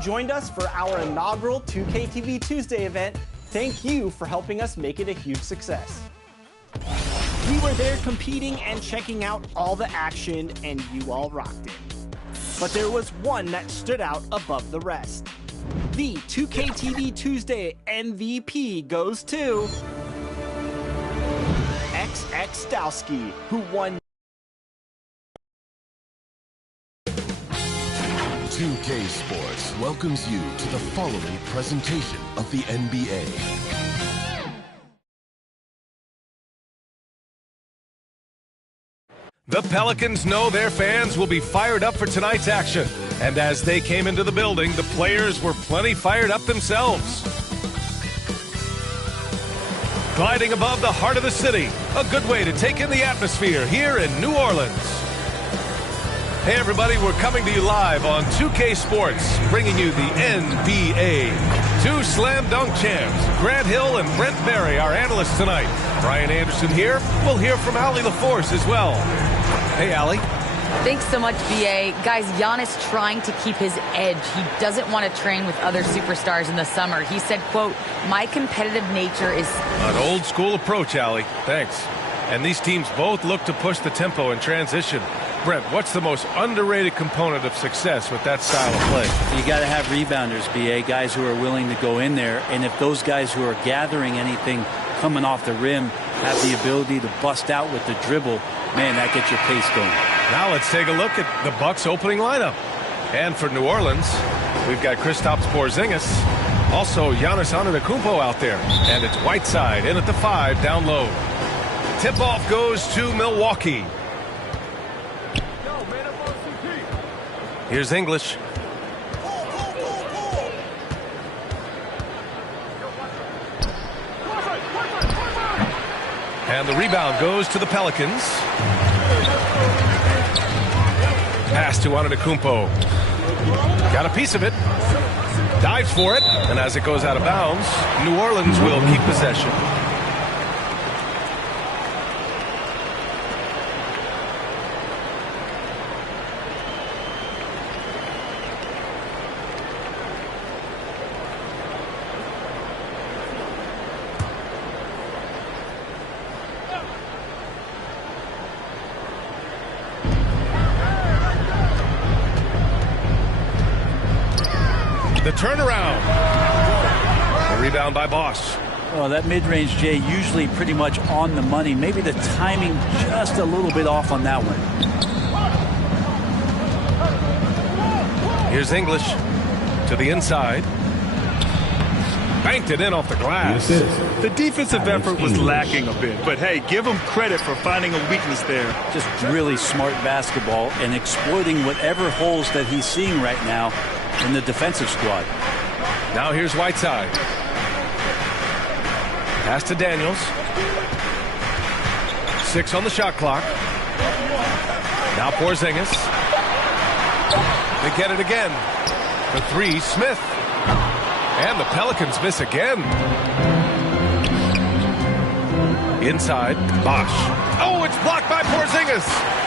joined us for our inaugural 2K TV Tuesday event. Thank you for helping us make it a huge success. We were there competing and checking out all the action, and you all rocked it. But there was one that stood out above the rest. The 2K TV Tuesday MVP goes to XX Dowski, who won 2K Sports welcomes you to the following presentation of the NBA. The Pelicans know their fans will be fired up for tonight's action. And as they came into the building, the players were plenty fired up themselves. Gliding above the heart of the city, a good way to take in the atmosphere here in New Orleans. Hey everybody, we're coming to you live on 2K Sports, bringing you the NBA. Two slam dunk champs, Grant Hill and Brent Berry, our analysts tonight. Brian Anderson here. We'll hear from Allie LaForce as well. Hey, Allie. Thanks so much, BA. Guys, Giannis trying to keep his edge. He doesn't want to train with other superstars in the summer. He said, quote, "My competitive nature is..." An old school approach, Allie. Thanks. And these teams both look to push the tempo in transition. Brent, what's the most underrated component of success with that style of play? You got to have rebounders, BA, guys who are willing to go in there. And if those guys who are gathering anything coming off the rim have the ability to bust out with the dribble, man, that gets your pace going. Now let's take a look at the Bucks opening lineup. And for New Orleans, we've got Kristaps Porzingis. Also, Giannis Antetokounmpo out there. And it's Whiteside in at the 5 down low. Tip-off goes to Milwaukee. Here's English. And the rebound goes to the Pelicans. Pass to Antetokounmpo. Got a piece of it. Dives for it. And as it goes out of bounds, New Orleans will keep possession. The turnaround. The rebound by Bosch. Well, that mid-range, Jay, usually pretty much on the money. Maybe the timing just a little bit off on that one. Here's English to the inside. Banked it in off the glass. The defensive effort was lacking a bit, but hey, give him credit for finding a weakness there. Just really smart basketball and exploiting whatever holes that he's seeing right now in the defensive squad. Now here's Whiteside. Pass to Daniels. 6 on the shot clock. Now Porzingis. They get it again. The 3, Smith. And the Pelicans miss again. Inside, Bosch. Oh, it's blocked by Porzingis.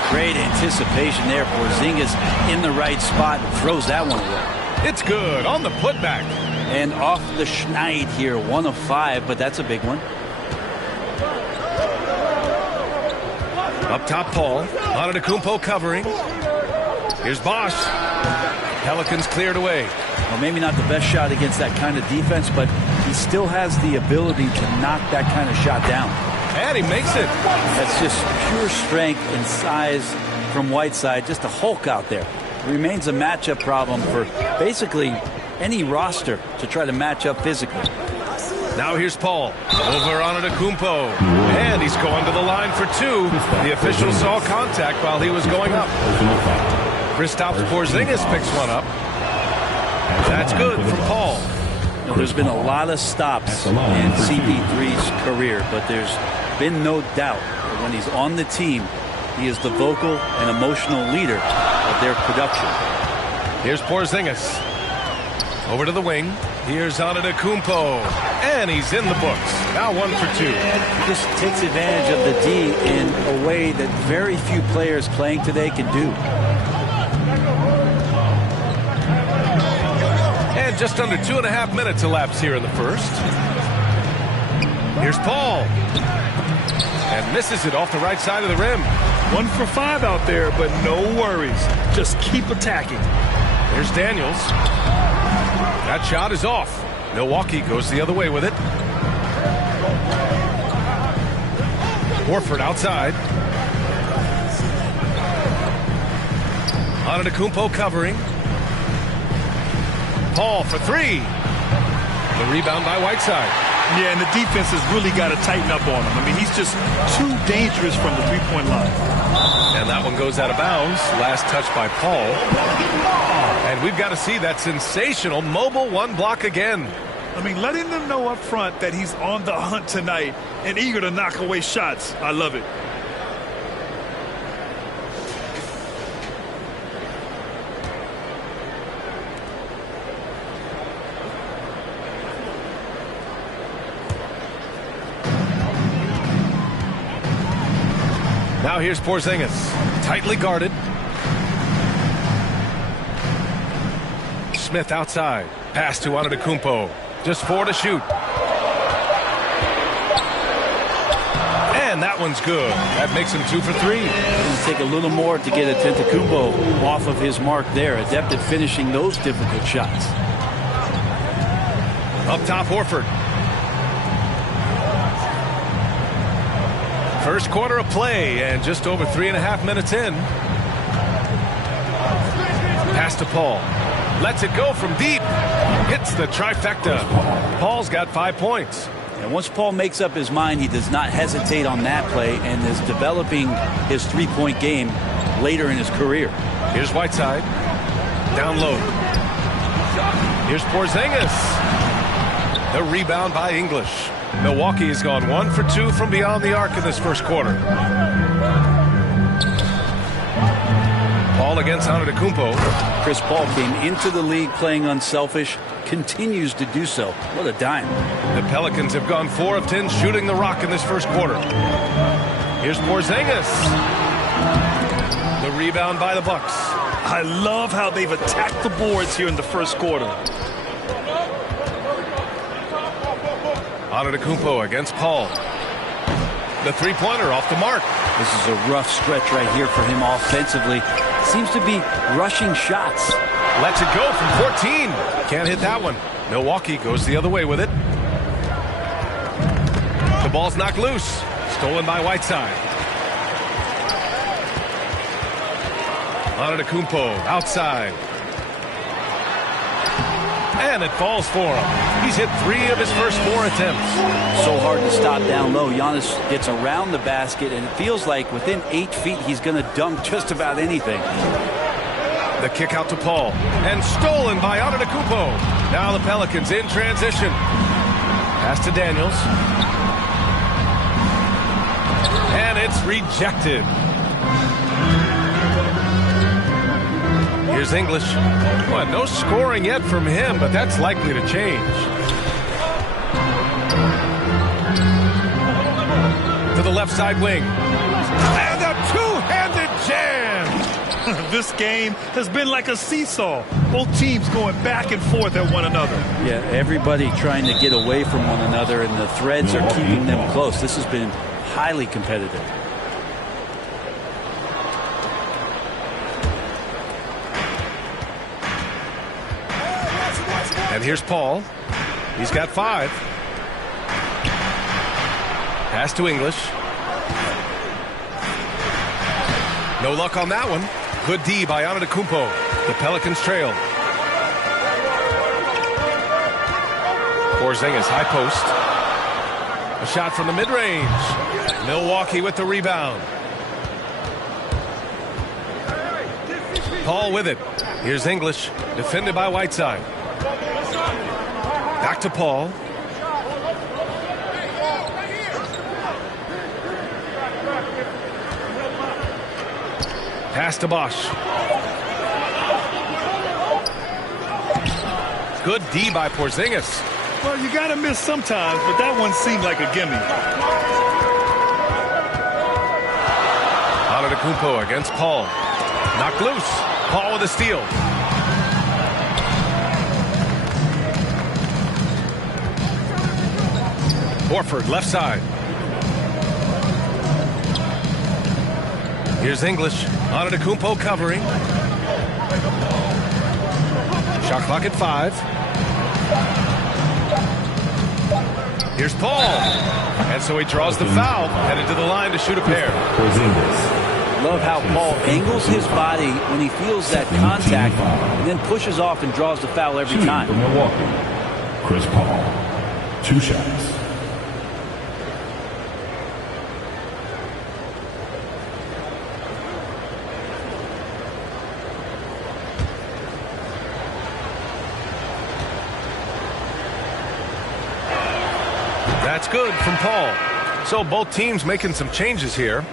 Great anticipation there. Porzingis in the right spot and throws that one away. It's good on the putback. And off the schneid here, 1 of 5, but that's a big one. Up top, Paul. Antetokounmpo covering. Here's Bosch. Pelicans cleared away. Well, maybe not the best shot against that kind of defense, but he still has the ability to knock that kind of shot down. And he makes it. That's just pure strength and size from Whiteside. Just a Hulk out there. Remains a matchup problem for basically any roster to try to match up physically. Now here's Paul. Over Antetokounmpo. And he's going to the line for 2. The official saw contact while he was going up. Kristaps Porzingis picks one up. That's good from Paul. You know, there's been a lot of stops in CP3's career, but there's been no doubt that when he's on the team, he is the vocal and emotional leader of their production. Here's Porzingis. Over to the wing. Here's Antetokounmpo. And he's in the books. Now 1 for 2. He just takes advantage of the D in a way that very few players playing today can do. And just under 2.5 minutes elapsed here in the first. Here's Paul. And misses it off the right side of the rim. 1 for 5 out there, but no worries. Just keep attacking. There's Daniels. That shot is off. Milwaukee goes the other way with it. Horford outside. Antetokounmpo covering. Paul for 3. The rebound by Whiteside. Yeah, and the defense has really got to tighten up on him. I mean, he's just too dangerous from the three-point line. And that one goes out of bounds. Last touch by Paul. And we've got to see that sensational mobile one block again. I mean, letting them know up front that he's on the hunt tonight and eager to knock away shots. I love it. Now here's Porzingis, tightly guarded. Smith outside, pass to Antetokounmpo, just 4 to shoot. And that one's good. That makes him 2 for 3. It'll take a little more to get Antetokounmpo off of his mark there. Adept at finishing those difficult shots. Up top, Horford. First quarter of play and just over 3.5 minutes in. Pass to Paul. Lets it go from deep. Hits the trifecta. Paul's got 5 points. And once Paul makes up his mind, he does not hesitate on that play and is developing his three-point game later in his career. Here's Whiteside. Down low. Here's Porzingis. The rebound by English. Milwaukee has gone 1 for 2 from beyond the arc in this first quarter. Paul against Antetokounmpo. Chris Paul came into the league playing unselfish, continues to do so. What a dime. The Pelicans have gone 4 of 10 shooting the rock in this first quarter. Here's Porzingis. The rebound by the Bucks. I love how they've attacked the boards here in the first quarter. Antetokounmpo against Paul. The three-pointer off the mark. This is a rough stretch right here for him offensively. Seems to be rushing shots. Lets it go from 14. Can't hit that one. Milwaukee goes the other way with it. The ball's knocked loose. Stolen by Whiteside. Antetokounmpo outside. And it falls for him. He's hit 3 of his first 4 attempts. So hard to stop down low. Giannis gets around the basket, and it feels like within 8 feet he's going to dunk just about anything. The kick out to Paul. And stolen by Antetokounmpo. Now the Pelicans in transition. Pass to Daniels. And it's rejected. Here's English. Well, no scoring yet from him, but that's likely to change. To the left side wing. And a two-handed jam. This game has been like a seesaw. Both teams going back and forth at one another. Yeah, everybody trying to get away from one another, and the threads are keeping them close. This has been highly competitive. And here's Paul. He's got 5. Pass to English. No luck on that one. Good D by Antetokounmpo. The Pelicans trail. Porzingis, high post. A shot from the mid-range. Milwaukee with the rebound. Paul with it. Here's English. Defended by Whiteside. Back to Paul. Pass to Bosch. Good D by Porzingis. Well, you got to miss sometimes, but that one seemed like a gimme. Antetokounmpo against Paul. Knocked loose. Paul with a steal. Horford, left side. Here's English. Antetokounmpo covering. Shot clock at 5. Here's Paul. And so he draws the foul, headed to the line to shoot a pair. Love how Paul angles his body when he feels that contact and then pushes off and draws the foul every time. For Milwaukee, Chris Paul. 2 shots. That's good from Paul. So both teams making some changes here.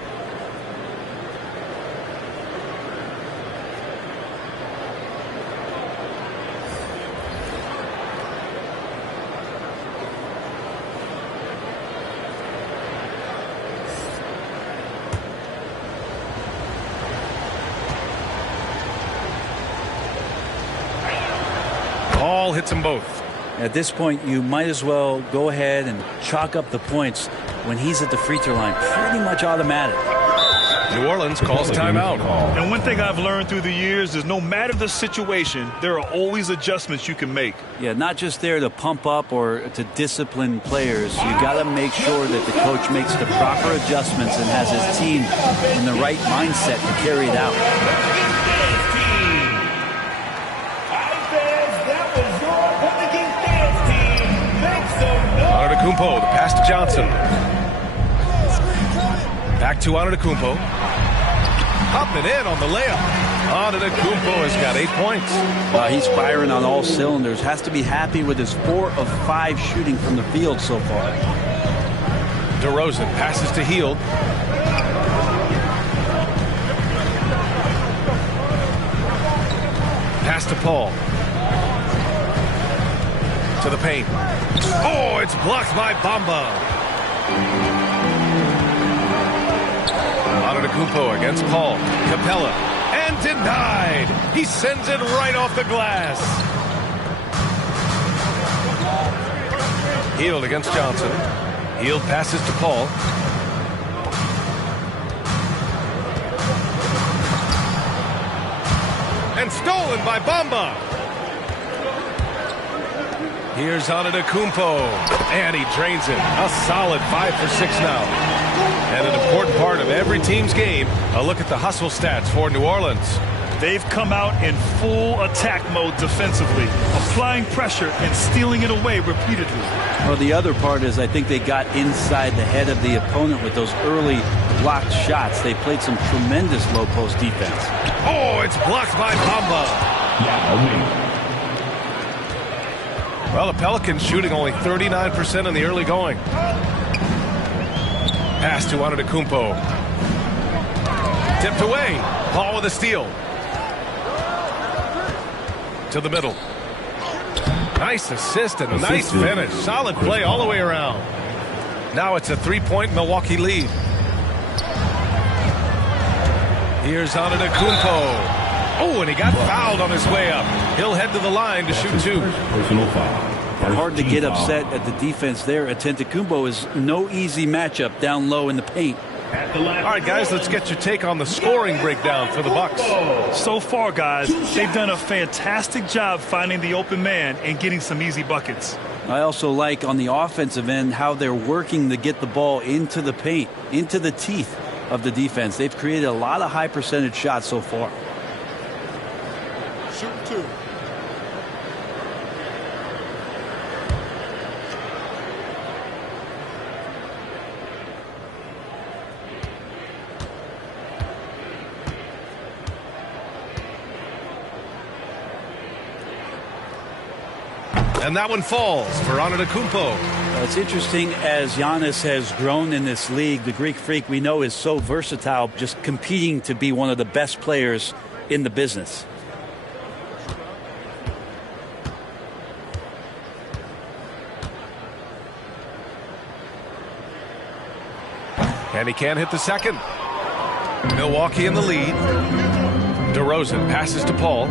Paul hits them both. At this point, you might as well go ahead and chalk up the points when he's at the free throw line. Pretty much automatic. New Orleans calls timeout. And one thing I've learned through the years is no matter the situation, there are always adjustments you can make. Yeah, not just there to pump up or to discipline players. You got to make sure that the coach makes the proper adjustments and has his team in the right mindset to carry it out. Antetokounmpo, the pass to Johnson. Back to Antetokounmpo. Up and in on the layup. Antetokounmpo has got 8 points. He's firing on all cylinders. Has to be happy with his 4 of 5 shooting from the field so far. DeRozan passes to Hield. Pass to Paul. To the paint. Oh, it's blocked by Bamba. Antetokounmpo against Paul. Capella. And denied. He sends it right off the glass. Hield against Johnson. Hield passes to Paul. And stolen by Bamba. Here's Antetokounmpo, and he drains it. A solid 5 for 6 now. And an important part of every team's game, a look at the hustle stats for New Orleans. They've come out in full attack mode defensively, applying pressure and stealing it away repeatedly. Well, the other part is I think they got inside the head of the opponent with those early blocked shots. They played some tremendous low post defense. Oh, it's blocked by Bamba. Well, the Pelicans shooting only 39% in the early going. Pass to Antetokounmpo. Tipped away. Paul with a steal. To the middle. Nice assist and nice finish. Solid play all the way around. Now it's a 3-point Milwaukee lead. Here's Antetokounmpo. Oh, and he got fouled on his way up. He'll head to the line to shoot 2. Personal foul. Hard to get upset at the defense there. Antetokounmpo is no easy matchup down low in the paint. All right, guys, let's get your take on the scoring breakdown for the Bucks. So far, guys, they've done a fantastic job finding the open man and getting some easy buckets. I also like on the offensive end how they're working to get the ball into the paint, into the teeth of the defense. They've created a lot of high percentage shots so far. Shoot 2. And that one falls for Antetokounmpo. It's interesting as Giannis has grown in this league. The Greek Freak we know is so versatile, just competing to be one of the best players in the business. And he can't hit the second. Milwaukee in the lead. DeRozan passes to Paul.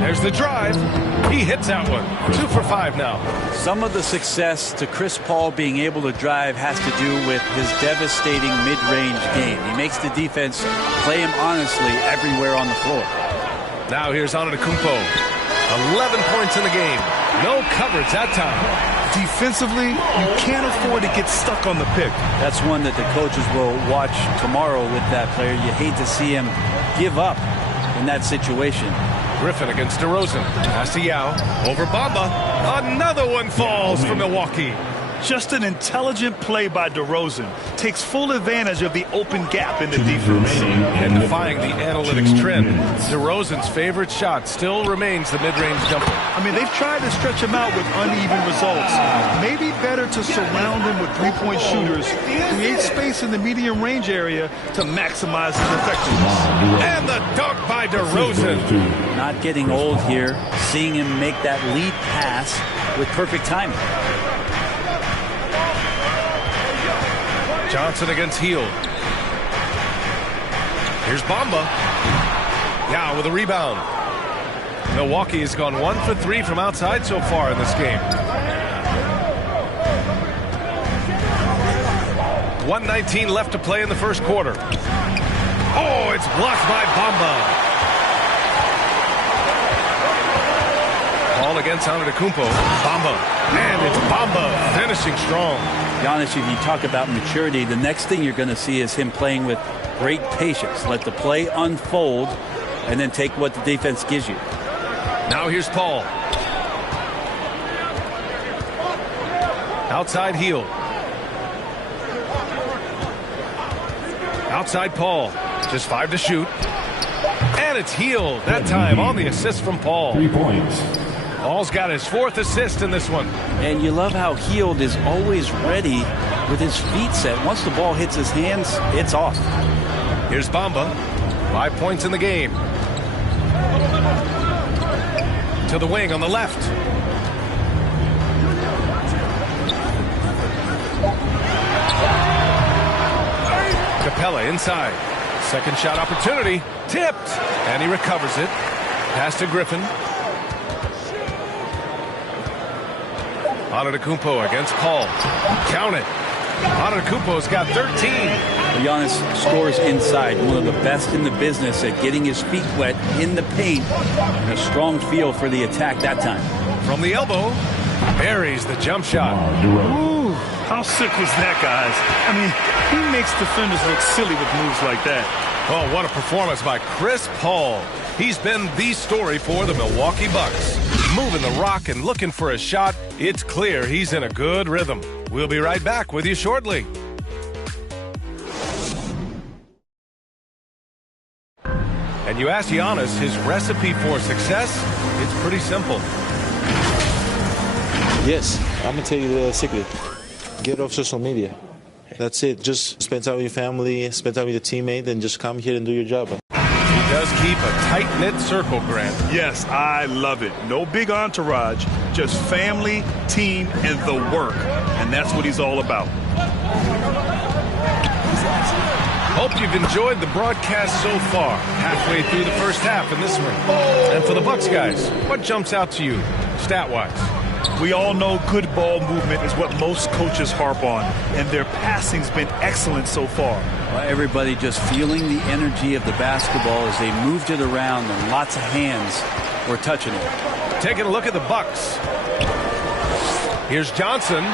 There's the drive. He hits that one. 2 for 5 now. Some of the success to Chris Paul being able to drive has to do with his devastating mid-range game. He makes the defense play him honestly everywhere on the floor. Now here's Antetokounmpo. 11 points in the game. No coverage that time. Defensively, you can't afford to get stuck on the pick. That's one that the coaches will watch tomorrow with that player. You hate to see him give up in that situation. Griffin against DeRozan. Pass to Yao. Over Bamba. Another one falls for Milwaukee. Just an intelligent play by DeRozan. Takes full advantage of the open gap in the defense. And defying the analytics trend, DeRozan's favorite shot still remains the mid-range jumper. I mean, they've tried to stretch him out with uneven results. Maybe better to surround him with three-point shooters, create space in the medium range area to maximize his effectiveness. And the dunk by DeRozan. Not getting old here, seeing him make that lead pass with perfect timing. Johnson against Hield. Here's Bamba. Yao with a rebound. Milwaukee has gone 1 for 3 from outside so far in this game. 1:19 left to play in the first quarter. Oh, it's blocked by Bamba. Ball against Antetokounmpo. Bamba. And it's Bamba finishing strong. Giannis, if you talk about maturity, the next thing you're going to see is him playing with great patience. Let the play unfold and then take what the defense gives you. Now here's Paul. Outside Hield. Outside Paul. Just 5 to shoot. And it's Hield. That time on the assist from Paul. 3 points. Paul's got his 4th assist in this one. And you love how Hield is always ready with his feet set. Once the ball hits his hands, it's off. Here's Bamba. 5 points in the game. To the wing on the left. Capella inside. Second shot opportunity. Tipped. And he recovers it. Pass to Griffin. Antetokounmpo against Paul. Count it. Antetokounmpo's got 13. Giannis scores inside. One of the best in the business at getting his feet wet in the paint. And a strong feel for the attack that time. From the elbow, buries the jump shot. Ooh, how sick was that, guys? I mean, he makes defenders look silly with moves like that. Oh, what a performance by Chris Paul. He's been the story for the Milwaukee Bucks. Moving the rock and looking for a shot, it's clear he's in a good rhythm. We'll be right back with you shortly. And you ask Giannis his recipe for success, it's pretty simple. Yes, I'm going to tell you the secret. Get off social media. That's it. Just spend time with your family, spend time with your teammate, and just come here and do your job. He does keep a tight-knit circle, Grant. Yes, I love it. No big entourage, just family, team, and the work. And that's what he's all about. Hope you've enjoyed the broadcast so far. Halfway through the first half in this one. And for the Bucks guys, what jumps out to you, stat-wise? We all know good ball movement is what most coaches harp on, and their passing's been excellent so far. Well, everybody just feeling the energy of the basketball as they moved it around, and lots of hands were touching it. Taking a look at the Bucks. Here's Johnson.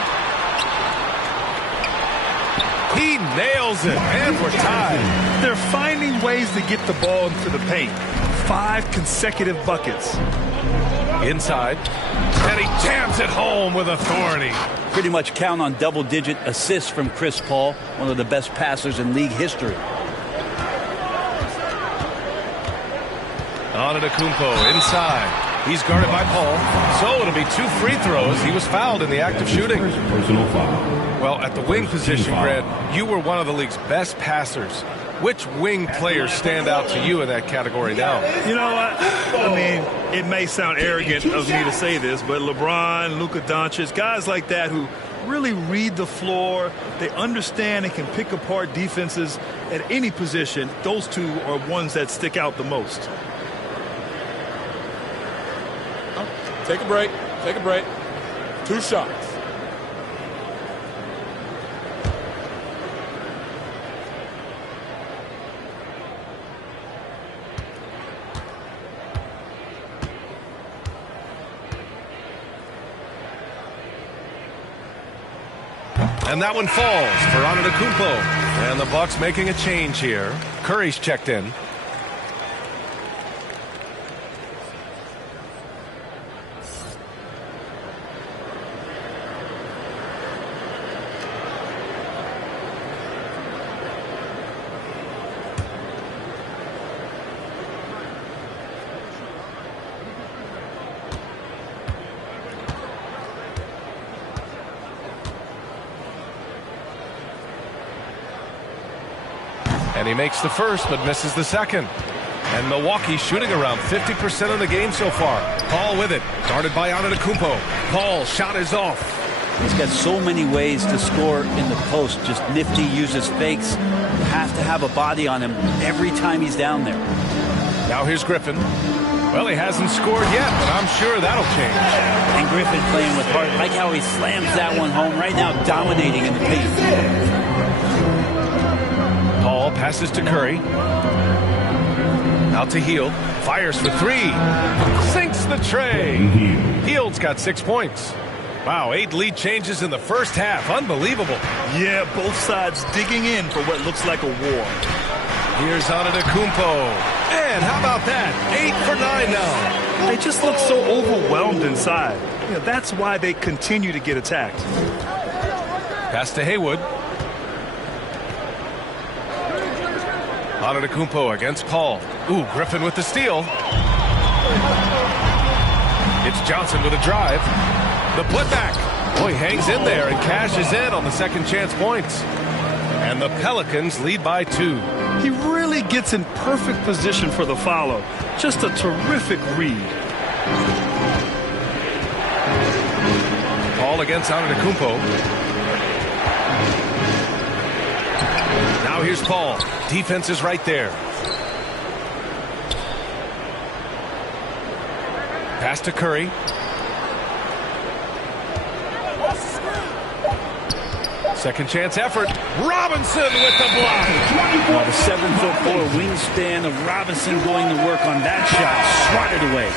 He nails it, and we're tied. They're finding ways to get the ball into the paint. 5 consecutive buckets. Inside, and he jams it home with authority. Pretty much count on double-digit assists from Chris Paul, one of the best passers in league history. Antetokounmpo inside. He's guarded by Paul, so it'll be 2 free throws. He was fouled in the act of shooting. Personal foul. Well, at the wing position, Grant, you were one of the league's best passers. Which wing players stand out to you in that category now? You know what? I mean, it may sound arrogant of me to say this, but LeBron, Luka Doncic, guys like that who really read the floor, they understand and can pick apart defenses at any position, those two are ones that stick out the most. Take a break. Take a break. 2 shots. And that one falls for Antetokounmpo. And the Bucks making a change here. Curry's checked in. And he makes the first, but misses the second. And Milwaukee shooting around 50% of the game so far. Paul with it. Guarded by Antetokounmpo. Paul, shot is off. He's got so many ways to score in the post. Just nifty, uses fakes. Have to have a body on him every time he's down there. Now here's Griffin. Well, he hasn't scored yet, but I'm sure that'll change. And Griffin playing with heart. Like how he slams that one home right now, dominating in the paint. Paul passes to Curry. Out to Hield. Fires for 3. Sinks the tray. Hield's got 6 points. Wow, 8 lead changes in the first half. Unbelievable. Yeah, both sides digging in for what looks like a war. Here's Antetokounmpo. And how about that? 8 for 9 now. They just look so overwhelmed inside. That's why they continue to get attacked. Pass to Haywood. Antetokounmpo against Paul. Ooh, Griffin with the steal. It's Johnson with a drive. The putback. Boy, hangs in there and cashes in on the second chance points. And the Pelicans lead by 2. He really gets in perfect position for the follow. Just a terrific read. Paul against Antetokounmpo. Now here's Paul. Defense is right there. Pass to Curry. Second chance effort. Robinson with the block. Well, the 7'4" wingspan of Robinson going to work on that shot. Swatted away.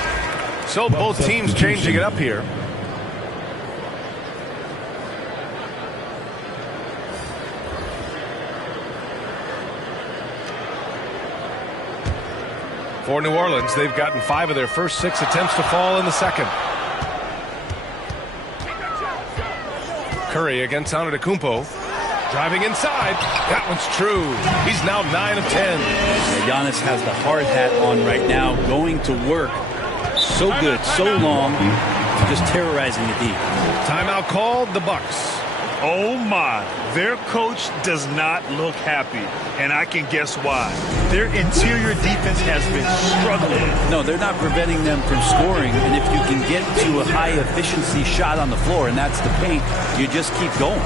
So both teams changing it up here. For New Orleans, they've gotten 5 of their first 6 attempts to fall in the second. Curry against Antetokounmpo. Driving inside. That one's true. He's now 9 of 10. Giannis has the hard hat on right now, going to work. So good, so long, just terrorizing the D. Timeout called, the Bucks. Oh my, their coach does not look happy, and I can guess why. Their interior defense has been struggling. No, they're not preventing them from scoring, and if you can get to a high efficiency shot on the floor, and that's the paint, you just keep going.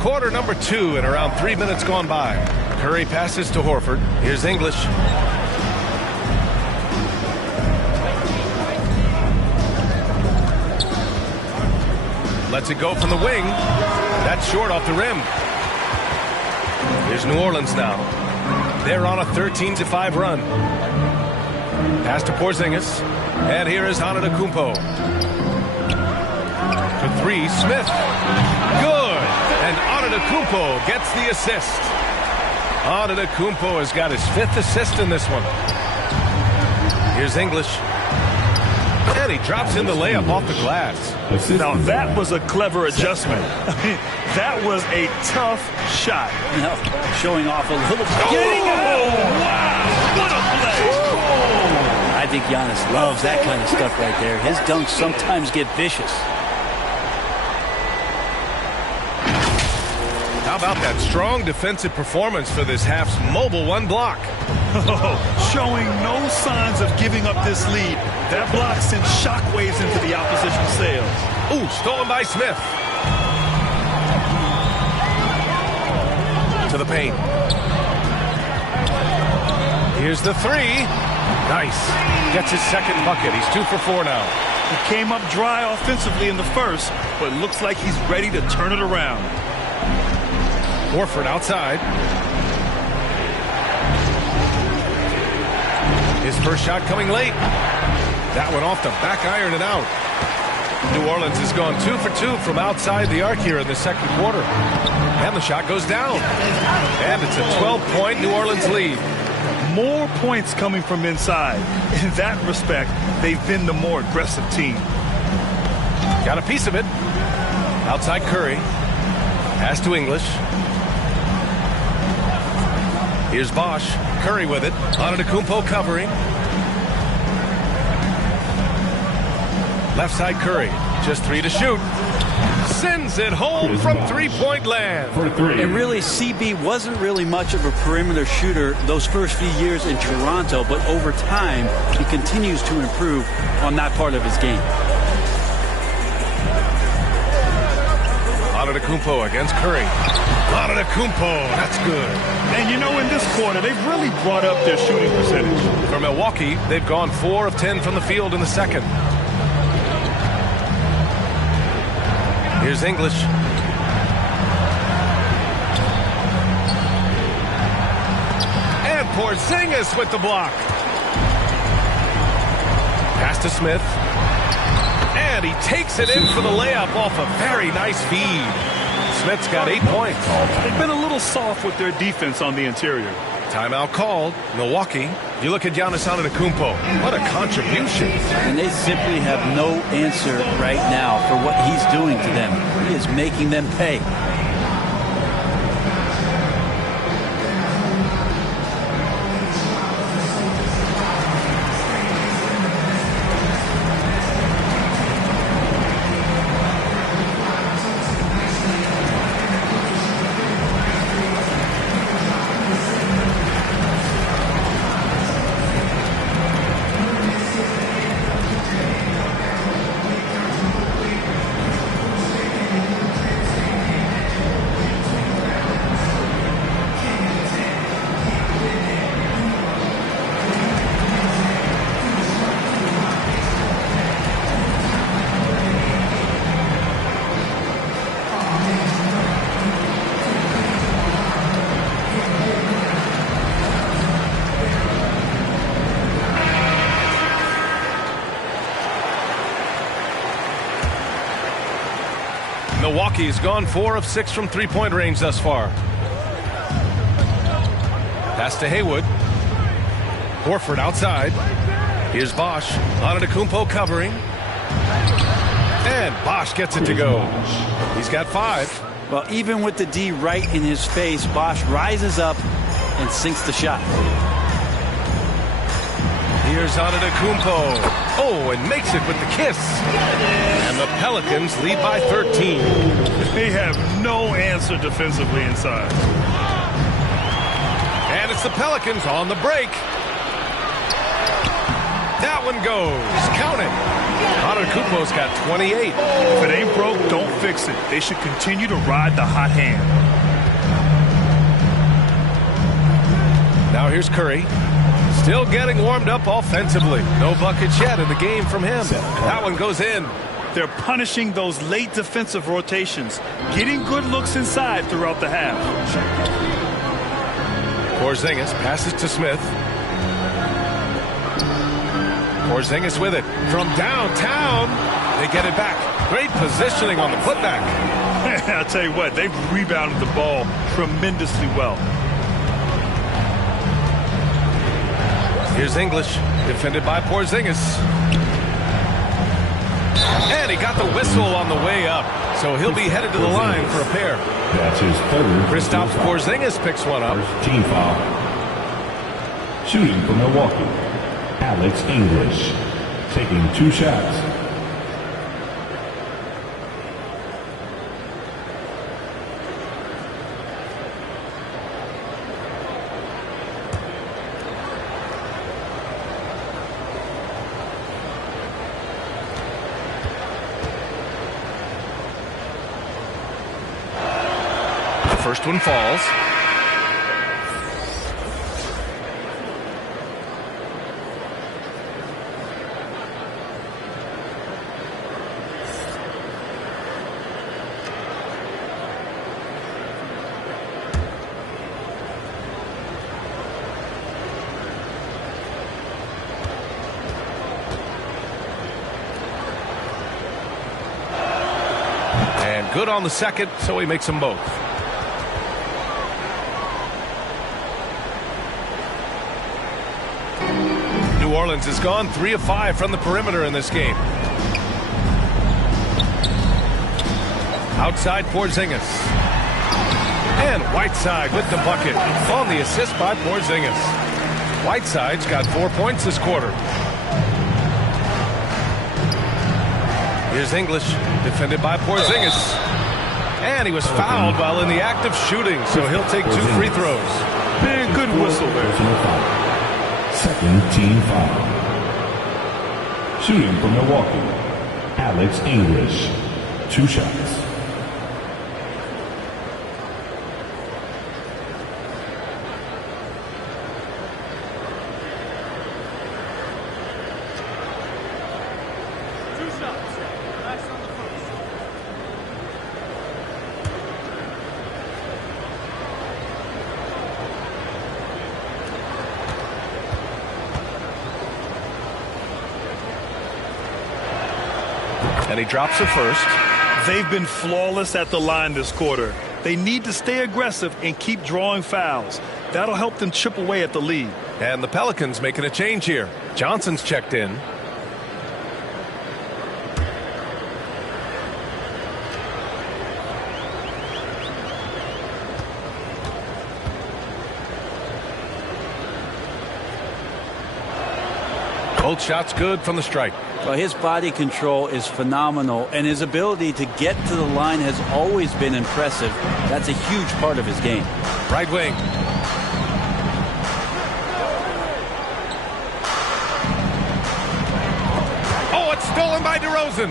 Quarter number 2 and around 3 minutes gone by. Curry passes to Horford. Here's English. Lets it go from the wing. That's short off the rim. Here's New Orleans now. They're on a 13-5 run. Pass to Porzingis. And here is Antetokounmpo. For three, Smith. Good. And Antetokounmpo gets the assist. Antetokounmpo has got his 5th assist in this one. Here's English. And he drops in the layup off the glass. Now that was a clever adjustment. I mean, that was a tough shot. Now, showing off a little. Wow! What a play! I think Giannis loves that kind of stuff right there. His dunks sometimes get vicious. How about that strong defensive performance for this half's mobile one block? Showing no signs of giving up this lead. That block sent shockwaves into the opposition's sails. Ooh, stolen by Smith. To the paint. Here's the three. Nice. Gets his second bucket. He's 2 for 4 now. He came up dry offensively in the first, but looks like he's ready to turn it around. Horford outside. His first shot coming late. That one off the back iron and out. New Orleans has gone 2 for 2 from outside the arc here in the second quarter. And the shot goes down. And it's a 12-point New Orleans lead. More points coming from inside. In that respect, they've been the more aggressive team. Got a piece of it. Outside Curry. Pass to English. Here's Bosch. Curry with it. Antetokounmpo covering. Left side Curry. Just 3 to shoot. Sends it home from three-point land. And really, CB wasn't really much of a perimeter shooter those first few years in Toronto, but over time, he continues to improve on that part of his game. Antetokounmpo against Curry. Antetokounmpo, that's good. And you know, in this quarter, they've really brought up their shooting percentage. For Milwaukee, they've gone 4 of 10 from the field in the second. Here's English. And Porzingis with the block. Pass to Smith. And he takes it in for the layup off a very nice feed. Smith's got 8 points. They've been a little soft with their defense on the interior. Timeout called. Milwaukee. You look at Giannis Antetokounmpo. What a contribution. And they simply have no answer right now for what he's doing to them. He is making them pay. Milwaukee's gone 4 of 6 from three-point range thus far. Pass to Haywood. Horford outside. Here's Bosch. Antetokounmpo covering. And Bosch gets it to go. He's got 5. Well, even with the D right in his face, Bosch rises up and sinks the shot. Here's Antetokounmpo. Oh, and makes it with the kiss. And the Pelicans lead by 13. They have no answer defensively inside. And it's the Pelicans on the break. That one goes. Count it. Antetokounmpo's got 28. If it ain't broke, don't fix it. They should continue to ride the hot hand. Now here's Curry. Still getting warmed up offensively. No buckets yet in the game from him. That one goes in. They're punishing those late defensive rotations, getting good looks inside throughout the half. Porzingis passes to Smith. Porzingis with it from downtown. They get it back. Great positioning on the putback. I'll tell you what, they've rebounded the ball tremendously well. Here's English, defended by Porzingis. And he got the whistle on the way up, so he'll be headed to the line for a pair. That's his third. Kristaps Porzingis picks one up. First team foul. Shooting for Milwaukee, Alex English, taking 2 shots. First one falls. And good on the second, so he makes them both. New Orleans has gone 3 of 5 from the perimeter in this game. Outside Porzingis. And Whiteside with the bucket on the assist by Porzingis. Whiteside's got 4 points this quarter. Here's English, defended by Porzingis. And he was fouled while in the act of shooting, so he'll take 2 free throws. Man, good whistle there. Second team foul. Shooting for Milwaukee, Alex English, 2 shots. And he drops the first. They've been flawless at the line this quarter. They need to stay aggressive and keep drawing fouls. That'll help them chip away at the lead. And the Pelicans making a change here. Johnson's checked in. Both shots good from the strike. Well, his body control is phenomenal, and his ability to get to the line has always been impressive. That's a huge part of his game. Right wing. Oh, it's stolen by DeRozan.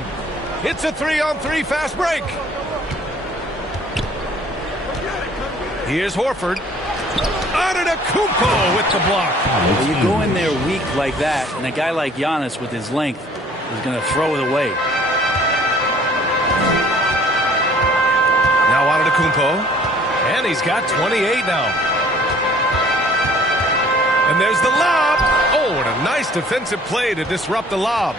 It's a 3-on-3 fast break. Here's Horford. Antetokounmpo with the block. When you go in there weak like that, and a guy like Giannis with his length is going to throw it away. Now Antetokounmpo, and he's got 28 now. And there's the lob. Oh, and a nice defensive play to disrupt the lob.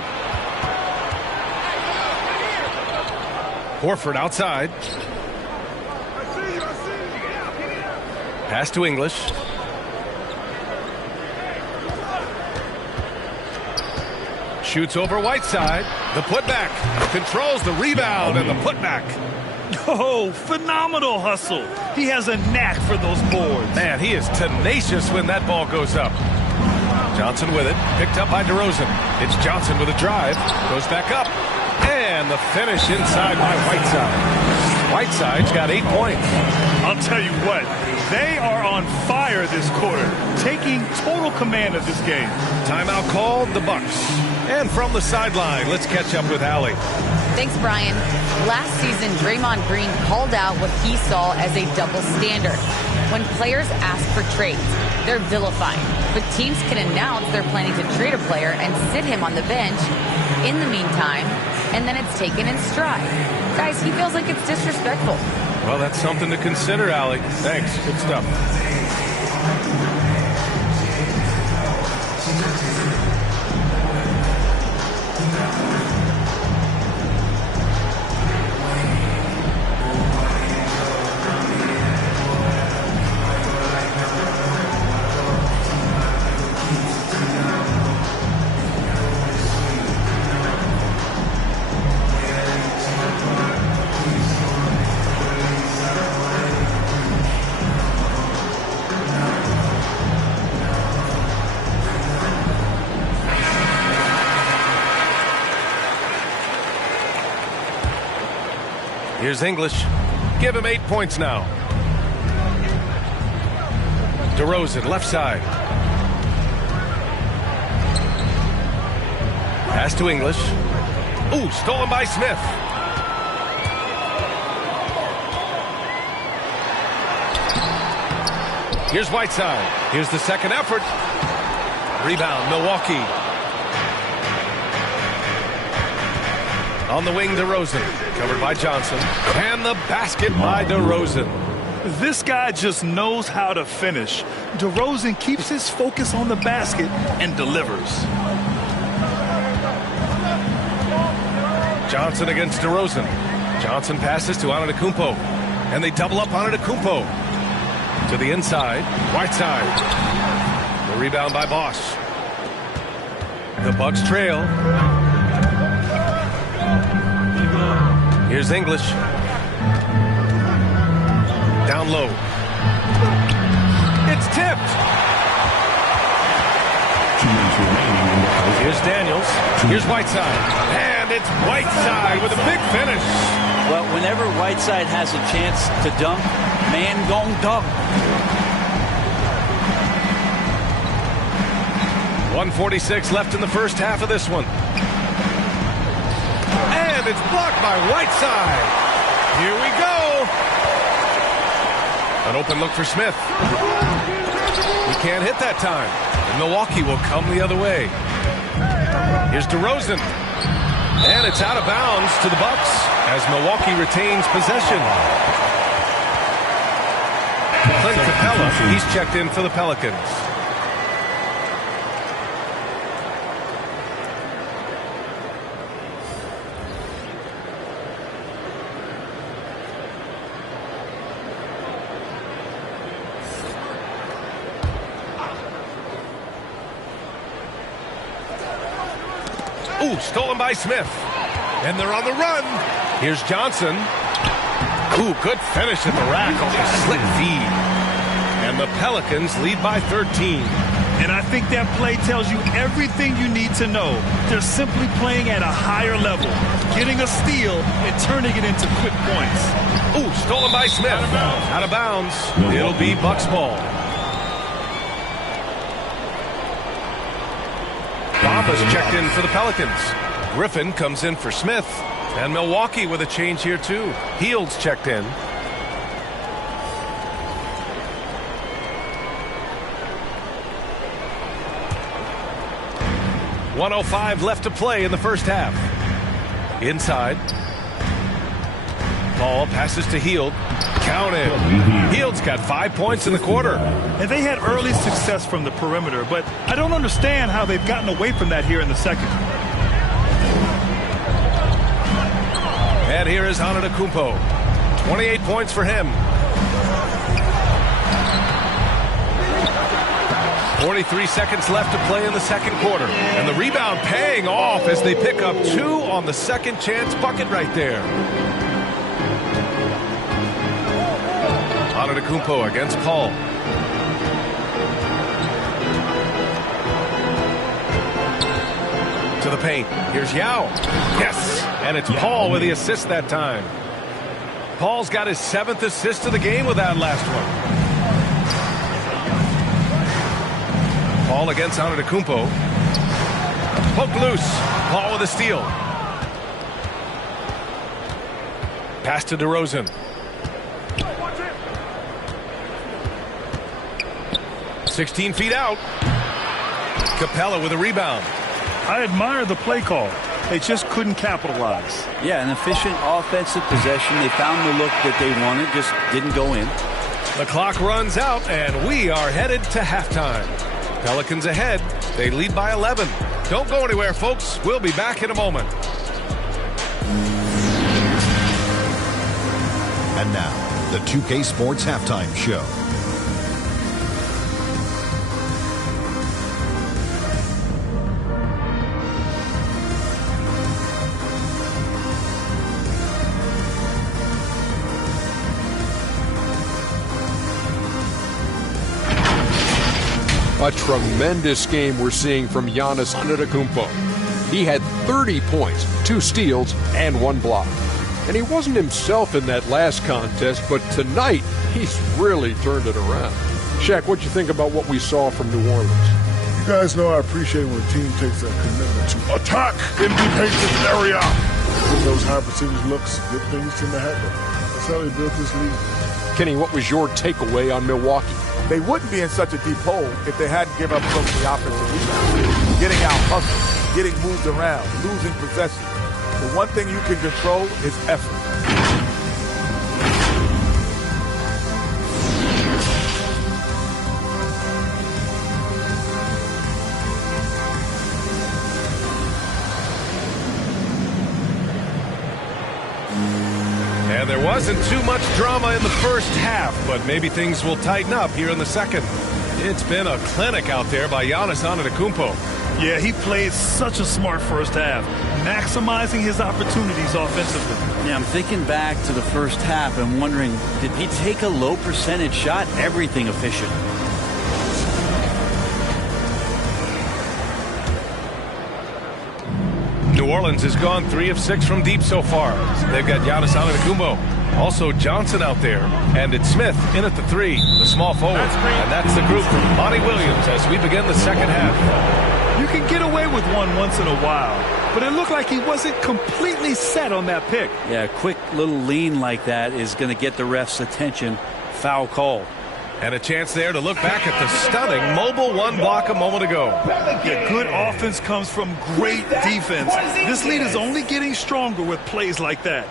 Horford outside. Pass to English. Shoots over Whiteside. The putback. Controls the rebound and the putback. Oh, phenomenal hustle. He has a knack for those boards. Man, he is tenacious when that ball goes up. Johnson with it. Picked up by DeRozan. It's Johnson with a drive. Goes back up. And the finish inside by Whiteside. Whiteside's got 8 points. I'll tell you what. They are on fire this quarter, taking total command of this game. Timeout called, the Bucks. And from the sideline, let's catch up with Allie. Thanks, Brian. Last season, Draymond Green called out what he saw as a double standard. When players ask for trades, they're vilified. But teams can announce they're planning to trade a player and sit him on the bench in the meantime, and then it's taken in stride. Guys, he feels like it's disrespectful. Well, that's something to consider, Allie. Thanks. Good stuff. Here's English. Give him 8 points now. DeRozan, left side. Pass to English. Ooh, stolen by Smith. Here's Whiteside. Here's the second effort. Rebound, Milwaukee. On the wing, DeRozan. Covered by Johnson. And the basket by DeRozan. This guy just knows how to finish. DeRozan keeps his focus on the basket and delivers. Johnson against DeRozan. Johnson passes to Antetokounmpo. And they double up Antetokounmpo. To the inside. Whiteside. The rebound by Bosch. The Bucks trail. Here's English. Down low. It's tipped. Here's Daniels. Here's Whiteside. And it's Whiteside with a big finish. Well, whenever Whiteside has a chance to dunk, man gon' dunk. 1:46 left in the first half of this one. And it's blocked by Whiteside. Here we go. An open look for Smith. He can't hit that time. And Milwaukee will come the other way. Here's DeRozan. And it's out of bounds to the Bucks as Milwaukee retains possession. Clint Capella, he's checked in for the Pelicans. Ooh, stolen by Smith. And they're on the run. Here's Johnson. Ooh, good finish at the rack off a slick feed. And the Pelicans lead by 13. And I think that play tells you everything you need to know. They're simply playing at a higher level, getting a steal and turning it into quick points. Ooh, stolen by Smith. Out of bounds. It'll be Bucks ball. Bamba's checked in for the Pelicans. Griffin comes in for Smith. And Milwaukee with a change here, too. Hield's checked in. .105 left to play in the first half. Inside. Ball passes to Hield. Counted. Hield's got 5 points in the quarter. And they had early success from the perimeter, but I don't understand how they've gotten away from that here in the second. And here is Antetokounmpo. 28 points for him. 43 seconds left to play in the second quarter. And the rebound paying off as they pick up 2 on the second chance bucket right there. Antetokounmpo against Paul. To the paint. Here's Yao. Yes. And it's Paul with the assist that time. Paul's got his 7th assist of the game with that last one. Paul against Antetokounmpo. Poked loose. Paul with a steal. Pass to DeRozan. 16 feet out. Capella with a rebound. I admire the play call. They just couldn't capitalize. Yeah, an efficient offensive possession. They found the look that they wanted, just didn't go in. The clock runs out, and we are headed to halftime. Pelicans ahead. They lead by 11. Don't go anywhere, folks. We'll be back in a moment. And now, the 2K Sports Halftime Show. A tremendous game we're seeing from Giannis Antetokounmpo. He had 30 points, 2 steals, and 1 block. And he wasn't himself in that last contest, but tonight he's really turned it around. Shaq, what you think about what we saw from New Orleans? You guys know I appreciate when a team takes that commitment to attack in the painted area. With those high percentage looks, good things tend to happen. That's how they built this league. Kenny, what was your takeaway on Milwaukee? They wouldn't be in such a deep hole if they hadn't given up so many offensive rebounds. Getting out hustled, getting moved around, losing possession. The one thing you can control is effort. And there wasn't too much drama in the first half, but maybe things will tighten up here in the second. It's been a clinic out there by Giannis Antetokounmpo. Yeah, he played such a smart first half, maximizing his opportunities offensively. Yeah, I'm thinking back to the first half and wondering, did he take a low percentage shot? Everything efficient. New Orleans has gone 3 of 6 from deep so far. They've got Giannis Antetokounmpo. Also Johnson out there. And it's Smith in at the 3, the small forward. And that's the group from Monty Williams as we begin the second half. You can get away with one once in a while, but it looked like he wasn't completely set on that pick. Yeah, a quick little lean like that is going to get the ref's attention. Foul call. And a chance there to look back at the stunning mobile one block a moment ago. Yeah, good offense comes from great defense. This lead is only getting stronger with plays like that.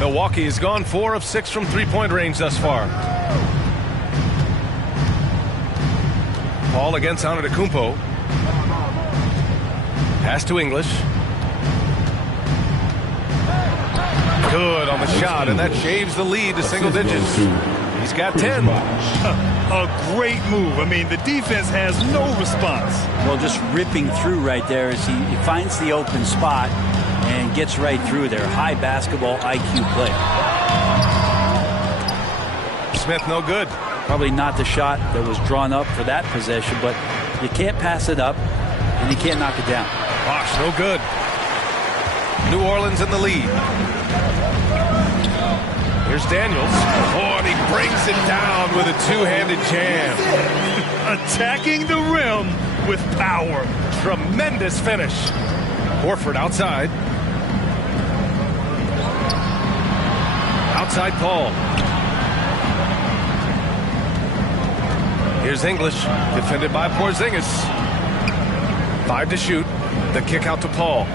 Milwaukee has gone 4 of 6 from three-point range thus far. Paul against Antetokounmpo. Pass to English. Good on the shot, and that shaves the lead to single digits. He's got 10. A great move. I mean, the defense has no response. Well, just ripping through right there as he finds the open spot and gets right through there. High basketball IQ play. Smith no good. Probably not the shot that was drawn up for that possession, but you can't pass it up and you can't knock it down. Bosh, no good. New Orleans in the lead. Here's Daniels. Oh, and he breaks it down with a two-handed jam. Attacking the rim with power. Tremendous finish. Horford outside. Outside Paul. Here's English, defended by Porzingis. 5 to shoot. The kick out to Paul.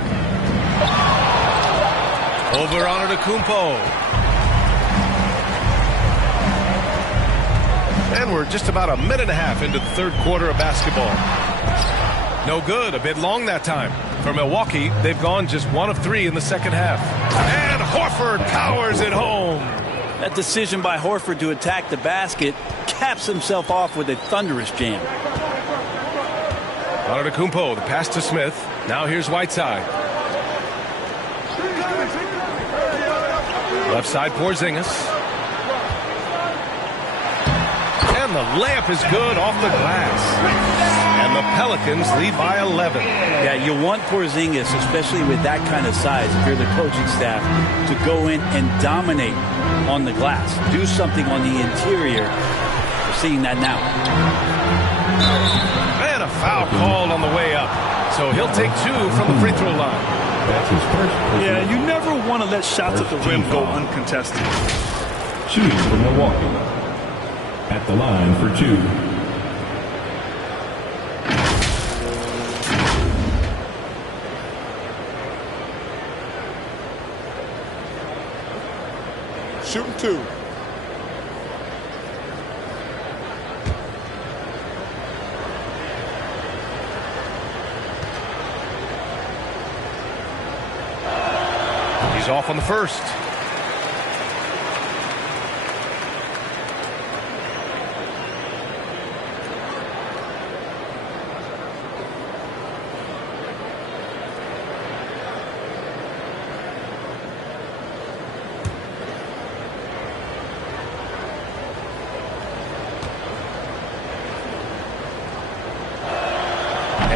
Over Antetokounmpo. And we're just about a minute and a half into the third quarter of basketball. No good. A bit long that time. For Milwaukee, they've gone just 1 of 3 in the second half. And Horford powers it home. That decision by Horford to attack the basket caps himself off with a thunderous jam. Antetokounmpo, the pass to Smith. Now here's Whiteside. Left side Porzingis. And the layup is good off the glass. And the Pelicans lead by 11. Yeah, you want Porzingis, especially with that kind of size, if you're the coaching staff, to go in and dominate on the glass. Do something on the interior. We're seeing that now. And a foul called on the way up. So he'll take 2 from the free throw line. That's his first. Yeah, you never want to let shots at the rim go uncontested. Shooting for Milwaukee. At the line for 2. Shooting 2. He's off on the first.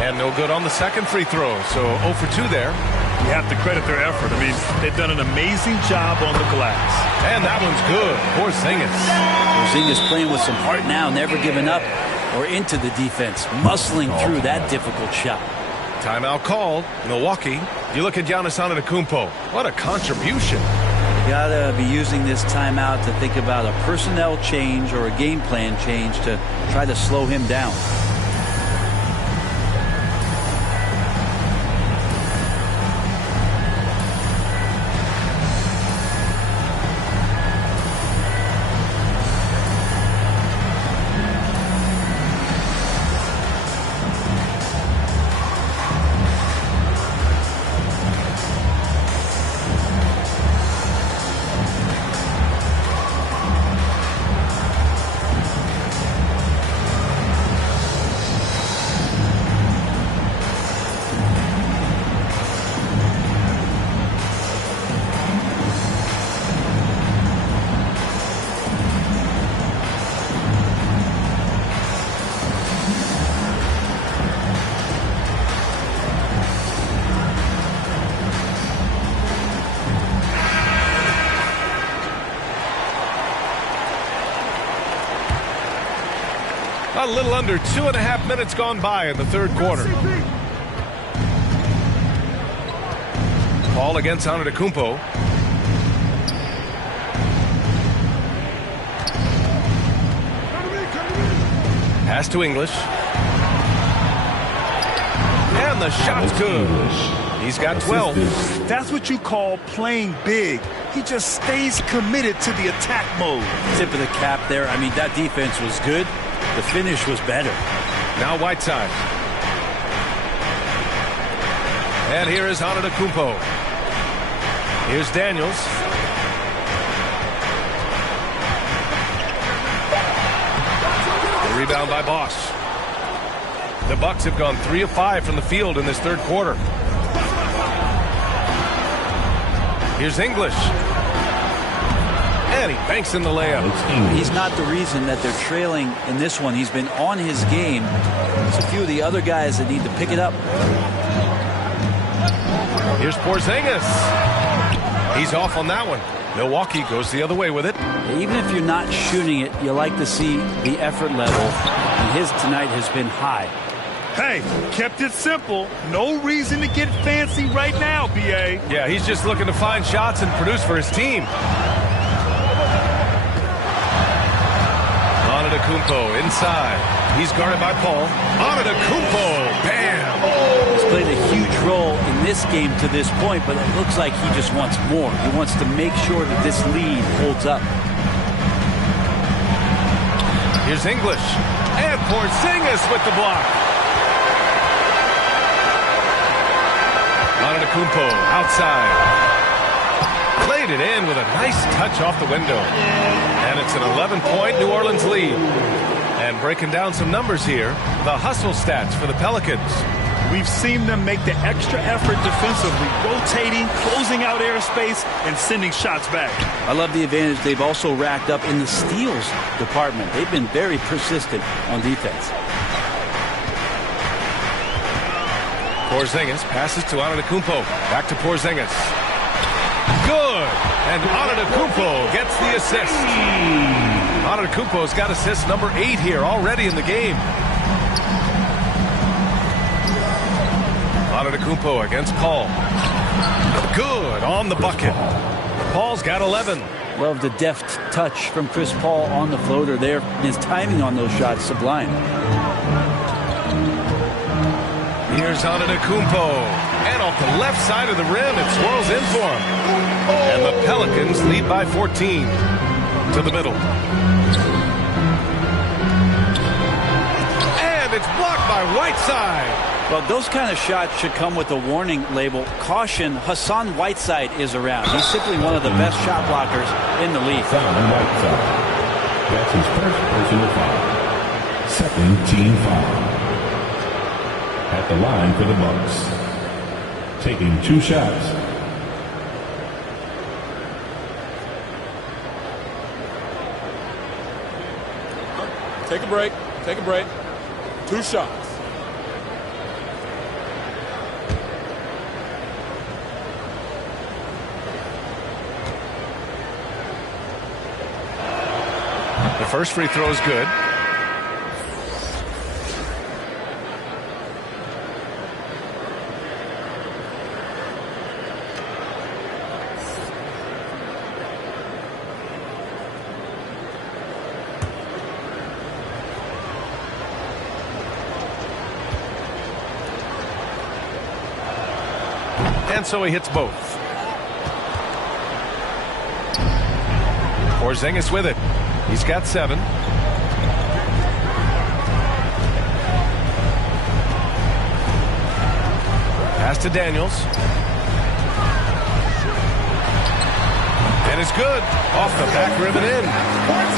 And no good on the second free throw. So 0 for 2 there. You have to credit their effort. I mean, they've done an amazing job on the glass. And that one's good. Porzingis. Porzingis playing with some heart now, never giving up or into the defense, muscling through that difficult shot. Timeout called. Milwaukee. You look at Giannis Antetokounmpo. What a contribution. You gotta be using this timeout to think about a personnel change or a game plan change to try to slow him down. A little under 2.5 minutes gone by in the third quarter. Ball against Antetokounmpo. Pass to English. And the shot's good. He's got 12. That's what you call playing big. He just stays committed to the attack mode. Tip of the cap there. I mean, that defense was good. The finish was better. Now Whiteside. And here is Antetokounmpo. Here's Daniels. The rebound by Bosch. The Bucks have gone 3 of 5 from the field in this third quarter. Here's English. And he banks in the layup. He's not the reason that they're trailing in this one. He's been on his game. There's a few of the other guys that need to pick it up. Here's Porzingis. He's off on that one. Milwaukee goes the other way with it. Even if you're not shooting it, you like to see the effort level. And his tonight has been high. Hey, kept it simple. No reason to get fancy right now, B.A. Yeah, he's just looking to find shots and produce for his team. Antetokounmpo inside. He's guarded by Paul. Antetokounmpo, bam! He's played a huge role in this game to this point, but it looks like he just wants more. He wants to make sure that this lead holds up. Here's English. And Porzingis with the block. Antetokounmpo outside. Played it in with a nice touch off the window. And it's an 11-point New Orleans lead. And breaking down some numbers here, the hustle stats for the Pelicans. We've seen them make the extra effort defensively, rotating, closing out airspace, and sending shots back. I love the advantage they've also racked up in the steals department. They've been very persistent on defense. Porzingis passes to Antetokounmpo. Back to Porzingis. Good. And Antetokounmpo gets the assist. Antetokounmpo's got assist number 8 here already in the game. Antetokounmpo against Paul. Good on the bucket. Paul's got 11. Love the deft touch from Chris Paul on the floater there. His timing on those shots sublime. Here's Antetokounmpo. And off the left side of the rim, it swirls in for him. And the Pelicans lead by 14 to the middle. And it's blocked by Whiteside. Well, those kind of shots should come with a warning label. Caution, Hassan Whiteside is around. He's simply one of the best shot blockers in the league. That's his first personal foul. Second team foul. At the line for the Bucks. Taking 2 shots. Take a break. Take a break. 2 shots. first free throw is good. And so he hits both. Porzingis with it. He's got 7. Pass to Daniels. And it's good. Off the back rim and in.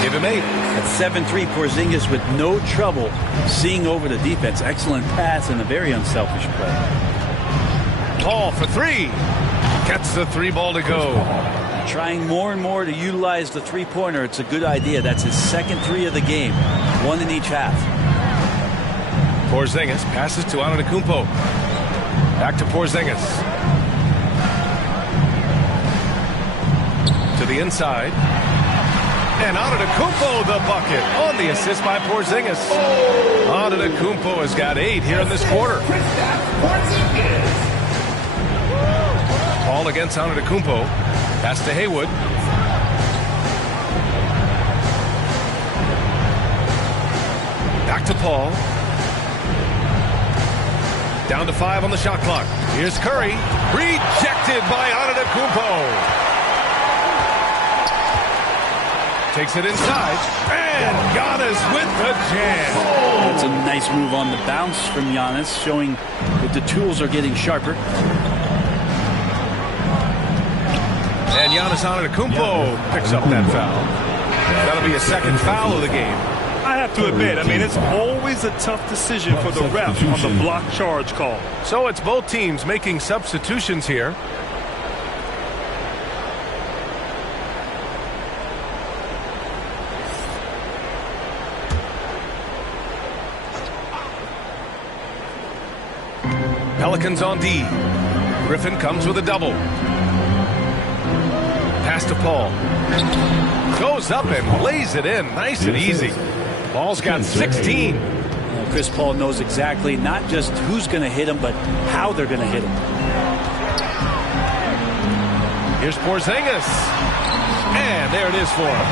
Give him 8. At 7-3, Porzingis with no trouble seeing over the defense. Excellent pass and a very unselfish play. Paul for 3. Gets the 3 ball to go. Trying more and more to utilize the three-pointer. It's a good idea. That's his second 3 of the game. 1 in each half. Porzingis passes to Antetokounmpo. Back to Porzingis. To the inside. And Antetokounmpo the bucket on the assist by Porzingis. Antetokounmpo has got 8 here in this quarter. Paul against Antetokounmpo. Pass to Haywood. Back to Paul. Down to 5 on the shot clock. Here's Curry. Rejected by Antetokounmpo. Takes it inside. And Giannis with the jam. That's a nice move on the bounce from Giannis, showing that the tools are getting sharper. And Giannis Antetokounmpo picks up that foul. That'll be a second foul of the game. I have to admit, I mean, it's always a tough decision for the ref on the block charge call. So it's both teams making substitutions here. Pelicans on D. Griffin comes with a double. Pass to Paul. Goes up and lays it in. Nice and easy. Paul's got 16. Chris Paul knows exactly not just who's going to hit him, but how they're going to hit him. Here's Porzingis. And there it is for him.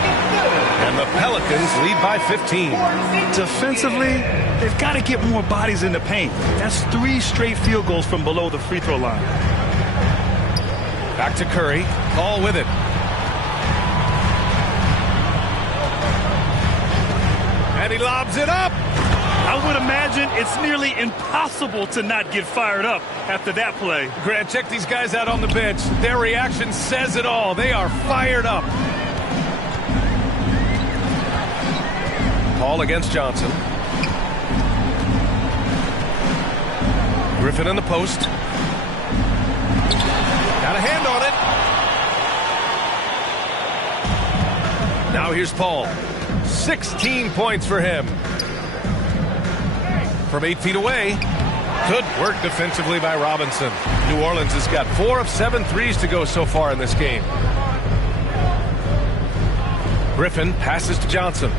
And the Pelicans lead by 15. Defensively, they've got to get more bodies in the paint. That's 3 straight field goals from below the free throw line. Back to Curry. Paul with it. And he lobs it up. I would imagine it's nearly impossible to not get fired up after that play. Grant, check these guys out on the bench. Their reaction says it all. They are fired up. Paul against Johnson. Griffin in the post. Got a hand on it. Now here's Paul. 16 points for him. From 8 feet away. Good work defensively by Robinson. New Orleans has got 4 of 7 threes to go so far in this game. Griffin passes to Johnson.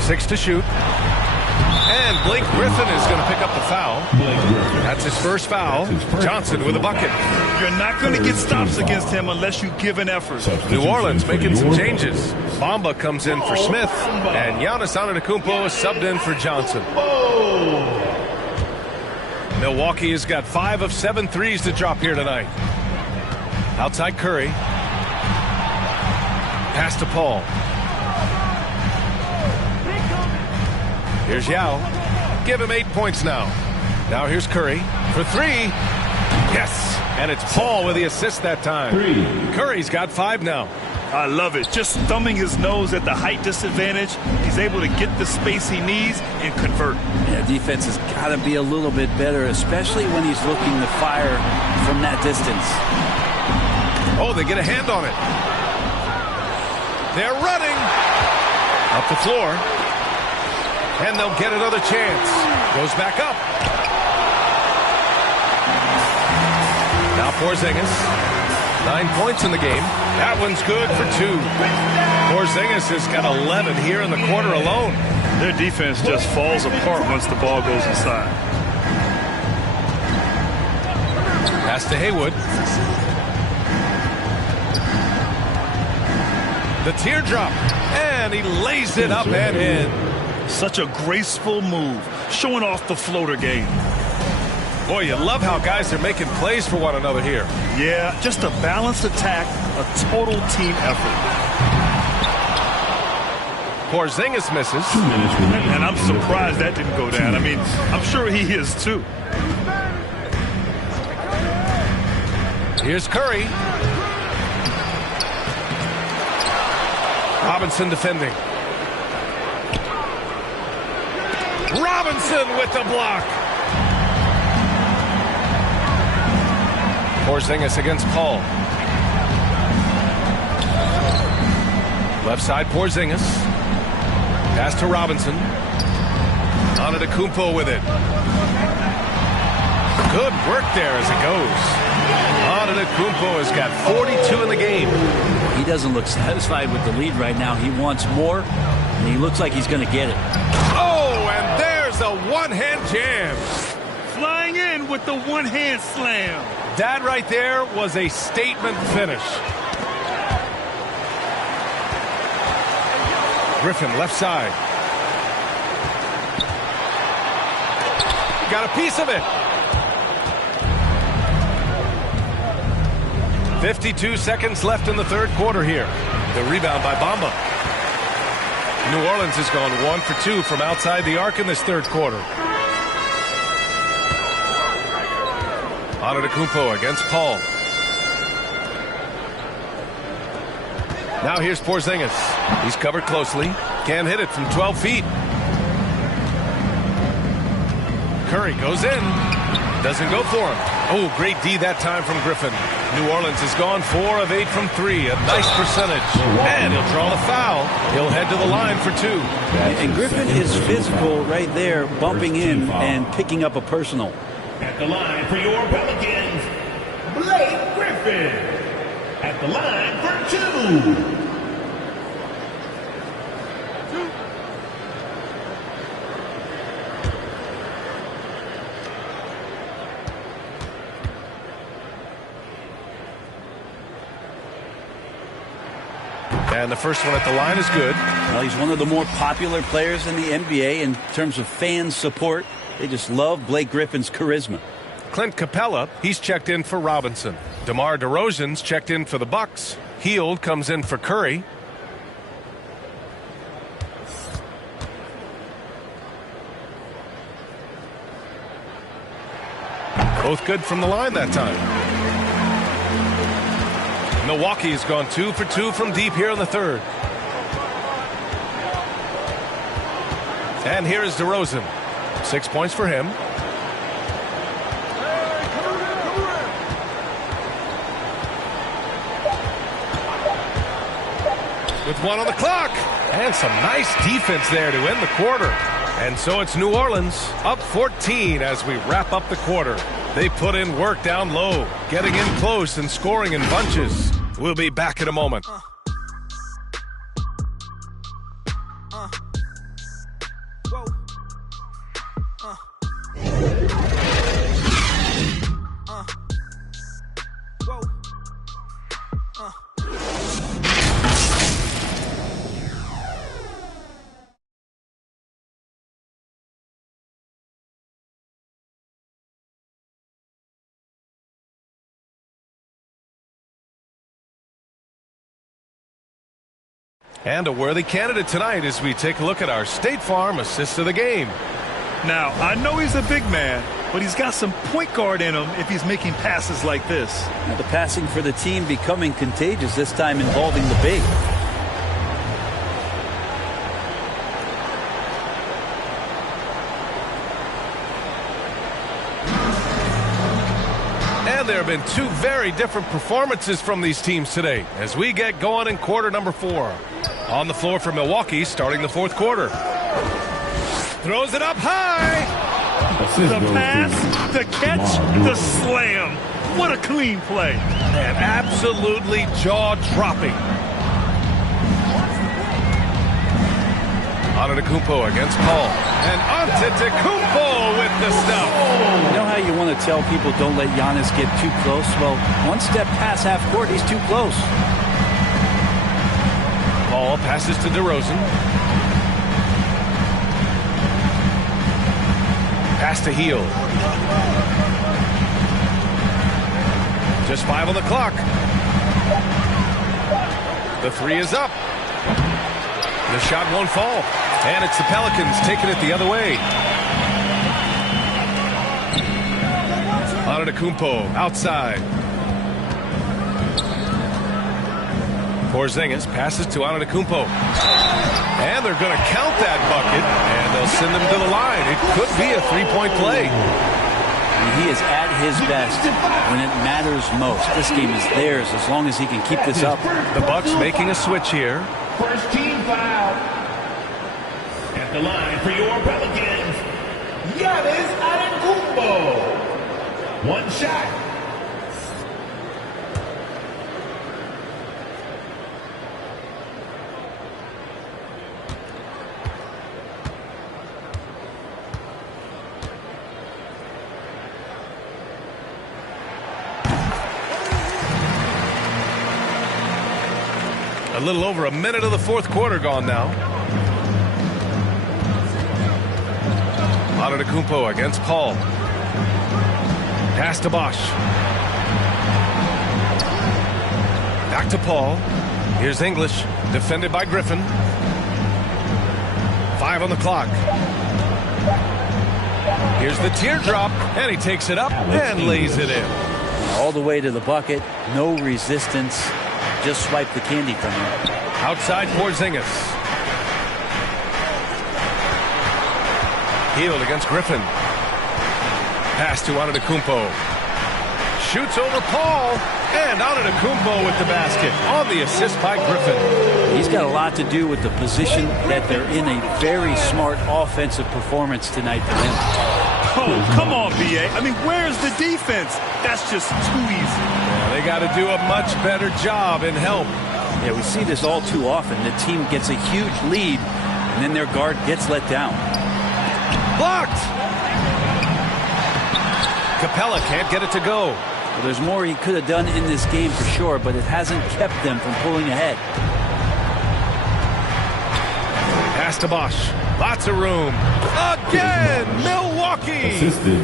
Six to shoot. And Blake Griffin is going to pick up the foul. That's his first foul. Johnson with a bucket. You're not going to get stops against him unless you give an effort. New Orleans making some changes. Bamba comes in for Smith. And Giannis Antetokounmpo is subbed in for Johnson. Milwaukee has got 5 of 7 threes to drop here tonight. Outside Curry. Pass to Paul. Here's Yao. Give him 8 points now. Now here's Curry for 3. Yes. And it's Paul with the assist that time. Curry's got 5 now. I love it. Just thumbing his nose at the height disadvantage. He's able to get the space he needs and convert. Yeah, defense has got to be a little bit better, especially when he's looking to fire from that distance. Oh, they get a hand on it. They're running. Up the floor. And they'll get another chance. Goes back up. Now Porzingis, 9 points in the game. That one's good for 2. Porzingis has got 11 here in the quarter alone. Their defense just falls apart once the ball goes inside. Pass to Haywood. The teardrop, and he lays it up and in. Such a graceful move, showing off the floater game. Boy, you love how guys are making plays for one another here. Yeah, just a balanced attack, a total team effort. Porzingis misses. And I'm surprised that didn't go down. I mean, I'm sure he is too. Here's Curry. Robinson defending. Robinson with the block. Porzingis against Paul. Left side Porzingis. Pass to Robinson. Antetokounmpo with it. Good work there as it goes. Antetokounmpo has got 42 in the game. He doesn't look satisfied with the lead right now. He wants more, and he looks like he's going to get it. Oh, and there's a one-hand jam. Flying in with the one-hand slam. That right there was a statement finish. Griffin left side. Got a piece of it. 52 seconds left in the third quarter here. The rebound by Bamba. New Orleans has gone 1 for 2 from outside the arc in this third quarter. Antetokounmpo against Paul. Now here's Porzingis. He's covered closely. Can't hit it from 12 feet. Curry goes in. Doesn't go for him. Oh, great D that time from Griffin. New Orleans has gone 4 of 8 from 3. A nice percentage. And he'll draw the foul. He'll head to the line for 2. And Griffin is physical right there, bumping in and picking up a personal. At the line for your Pelicans, Blake Griffin. At the line for 2. And the first one at the line is good. Well, he's one of the more popular players in the NBA in terms of fan support. They just love Blake Griffin's charisma. Clint Capella, he's checked in for Robinson. DeMar DeRozan's checked in for the Bucks. Hield comes in for Curry. Both good from the line that time. Milwaukee's gone 2 for 2 from deep here in the third. And here is DeRozan. 6 points for him. With 1 on the clock. And some nice defense there to end the quarter. And so it's New Orleans up 14 as we wrap up the quarter. They put in work down low, getting in close and scoring in bunches. We'll be back in a moment. And a worthy candidate tonight as we take a look at our State Farm assist of the game. Now, I know he's a big man, but he's got some point guard in him if he's making passes like this. Now, the passing for the team becoming contagious, this time involving the big. And there have been 2 very different performances from these teams today as we get going in quarter number 4. On the floor for Milwaukee, starting the fourth quarter. Throws it up high. The pass, the catch, the slam. What a clean play. And absolutely jaw-dropping. Antetokounmpo against Paul. And Antetokounmpo with the stuff. You know how you want to tell people don't let Giannis get too close? Well, one step past half court, he's too close. Paul passes to DeRozan. Pass to Heel. Just 5 on the clock. The 3 is up. The shot won't fall. And it's the Pelicans taking it the other way. Antetokounmpo outside. Porzingis passes to Antetokounmpo. And they're going to count that bucket. And they'll send him to the line. It could be a three-point play. He is at his best when it matters most. This game is theirs as long as he can keep this up. The Bucks making a switch here. First team foul. At the line for your Pelicans, Giannis Antetokounmpo. One shot. A little over a minute of the fourth quarter gone now. Antetokounmpo against Paul. Pass to Bosch. Back to Paul. Here's English, defended by Griffin. 5 on the clock. Here's the teardrop, and he takes it up and lays it in. All the way to the bucket, no resistance. Just swipe the candy from him. Outside Porzingis. Healed against Griffin. Pass to Antetokounmpo. Shoots over Paul. And Antetokounmpo with the basket on the assist by Griffin. He's got a lot to do with the position that they're in. A very smart offensive performance tonight for him. Oh, come on, B.A. I mean, where's the defense? That's just too easy. Yeah, they got to do a much better job in help. Yeah, we see this all too often. The team gets a huge lead, and then their guard gets let down. Blocked! Capella can't get it to go. Well, there's more he could have done in this game for sure, but it hasn't kept them from pulling ahead. Pass to Bosch. Lots of room. Again, Milwaukee!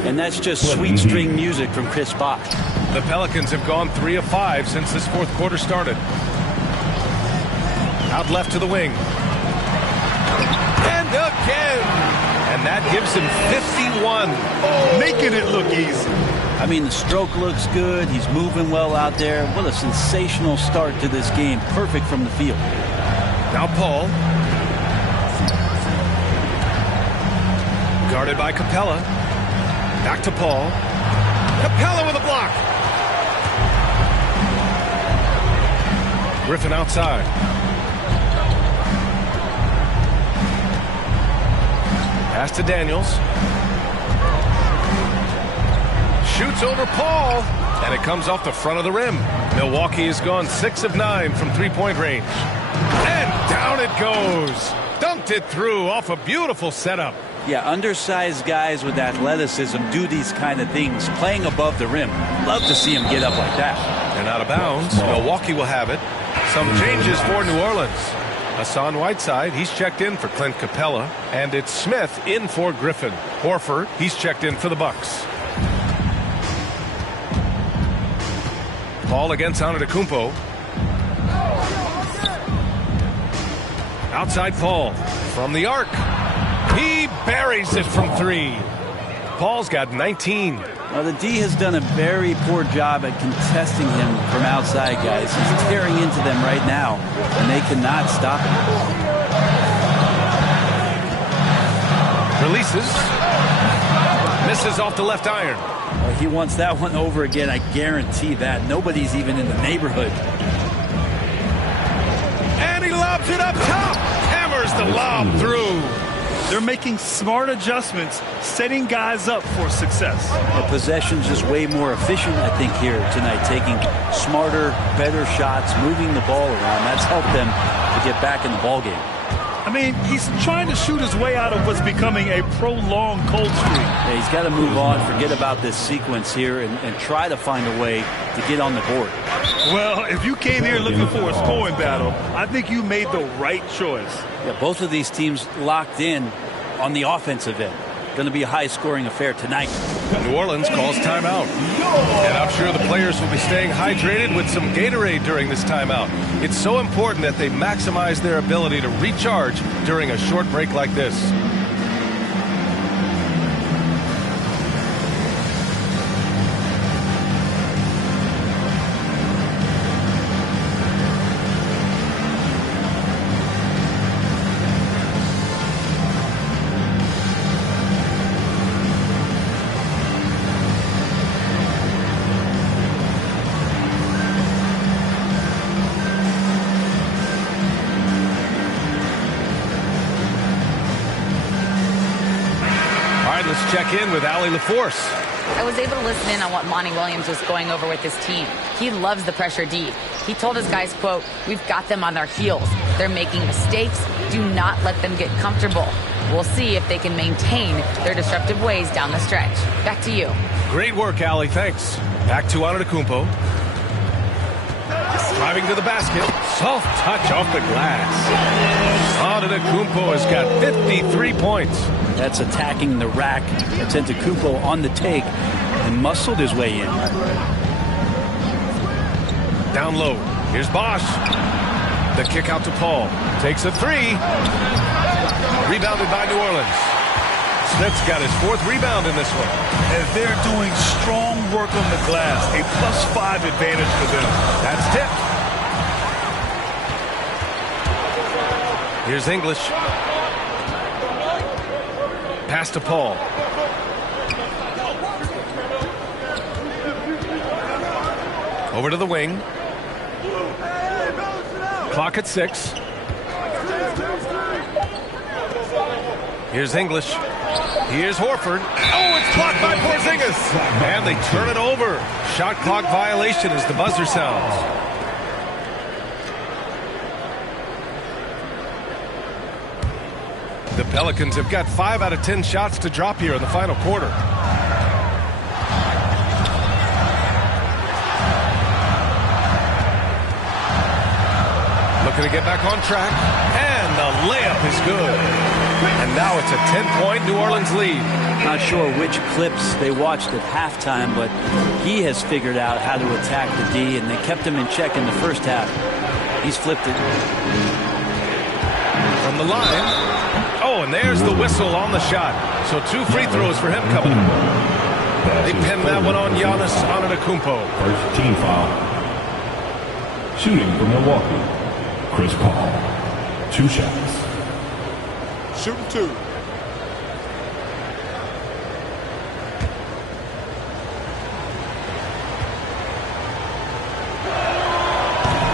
And that's just sweet string music from Chris Bosch. The Pelicans have gone 3 of 5 since this fourth quarter started. Out left to the wing. And again! And that gives him 51. Making it look easy. I mean, the stroke looks good. He's moving well out there. What a sensational start to this game. Perfect from the field. Now Paul. Guarded by Capella. Back to Paul. Capella with a block. Griffin outside. Pass to Daniels. Shoots over Paul. And it comes off the front of the rim. Milwaukee has gone 6 of 9 from three-point range. And down it goes. Dunked it through off a beautiful setup. Yeah, undersized guys with athleticism do these kind of things, playing above the rim. Love to see him get up like that. And out of bounds. Milwaukee will have it. Some changes for New Orleans. Hassan Whiteside, he's checked in for Clint Capella. And it's Smith in for Griffin. Horford, he's checked in for the Bucks. Paul against Antetokounmpo. Outside Paul from the arc. He buries it from 3. Paul's got 19. Well, the D has done a very poor job at contesting him from outside, guys. He's tearing into them right now, and they cannot stop him. Releases. Misses off the left iron. Well, he wants that one over again, I guarantee that. Nobody's even in the neighborhood. And he lobs it up top. Hammers the lob through. They're making smart adjustments, setting guys up for success. The possession's just way more efficient, I think, here tonight, taking smarter, better shots, moving the ball around. That's helped them to get back in the ballgame. I mean, he's trying to shoot his way out of what's becoming a prolonged cold streak. Yeah, he's got to move on, forget about this sequence here, and try to find a way to get on the board. Well, if you came here looking for a scoring battle, I think you made the right choice. Yeah, both of these teams locked in on the offensive end. Going to be a high-scoring affair tonight. New Orleans calls timeout. And I'm sure the players will be staying hydrated with some Gatorade during this timeout. It's so important that they maximize their ability to recharge during a short break like this. Let's check in with Allie LaForce. I was able to listen in on what Monty Williams was going over with his team. He loves the pressure D. He told his guys, quote, "We've got them on their heels. They're making mistakes. Do not let them get comfortable. We'll see if they can maintain their disruptive ways down the stretch." Back to you. Great work, Allie. Thanks. Back to Antetokounmpo. Driving to the basket. Soft touch off the glass. Antetokounmpo has got 53 points. That's attacking the rack. That's Antetokounmpo on the take and muscled his way in. Down low. Here's Bosch. The kick out to Paul. Takes a three. Rebounded by New Orleans. Smith's got his fourth rebound in this one. As they're doing strong work on the glass, a +5 advantage for them. That's tipped. Here's English. Pass to Paul. Over to the wing. Clock at 6. Here's English. Here's Horford. Oh, it's blocked by Porzingis. And they turn it over. Shot clock violation as the buzzer sounds. The Pelicans have got 5 out of 10 shots to drop here in the final quarter. Looking to get back on track. And the layup is good. And now it's a 10-point New Orleans lead. Not sure which clips they watched at halftime, but he has figured out how to attack the D, and they kept him in check in the first half. He's flipped it. From the line. Oh, and there's the whistle on the shot. So 2 free throws for him coming up. They pinned that one on Giannis Antetokounmpo. First team foul. Shooting for Milwaukee, Chris Paul. 2 shots. Shooting 2.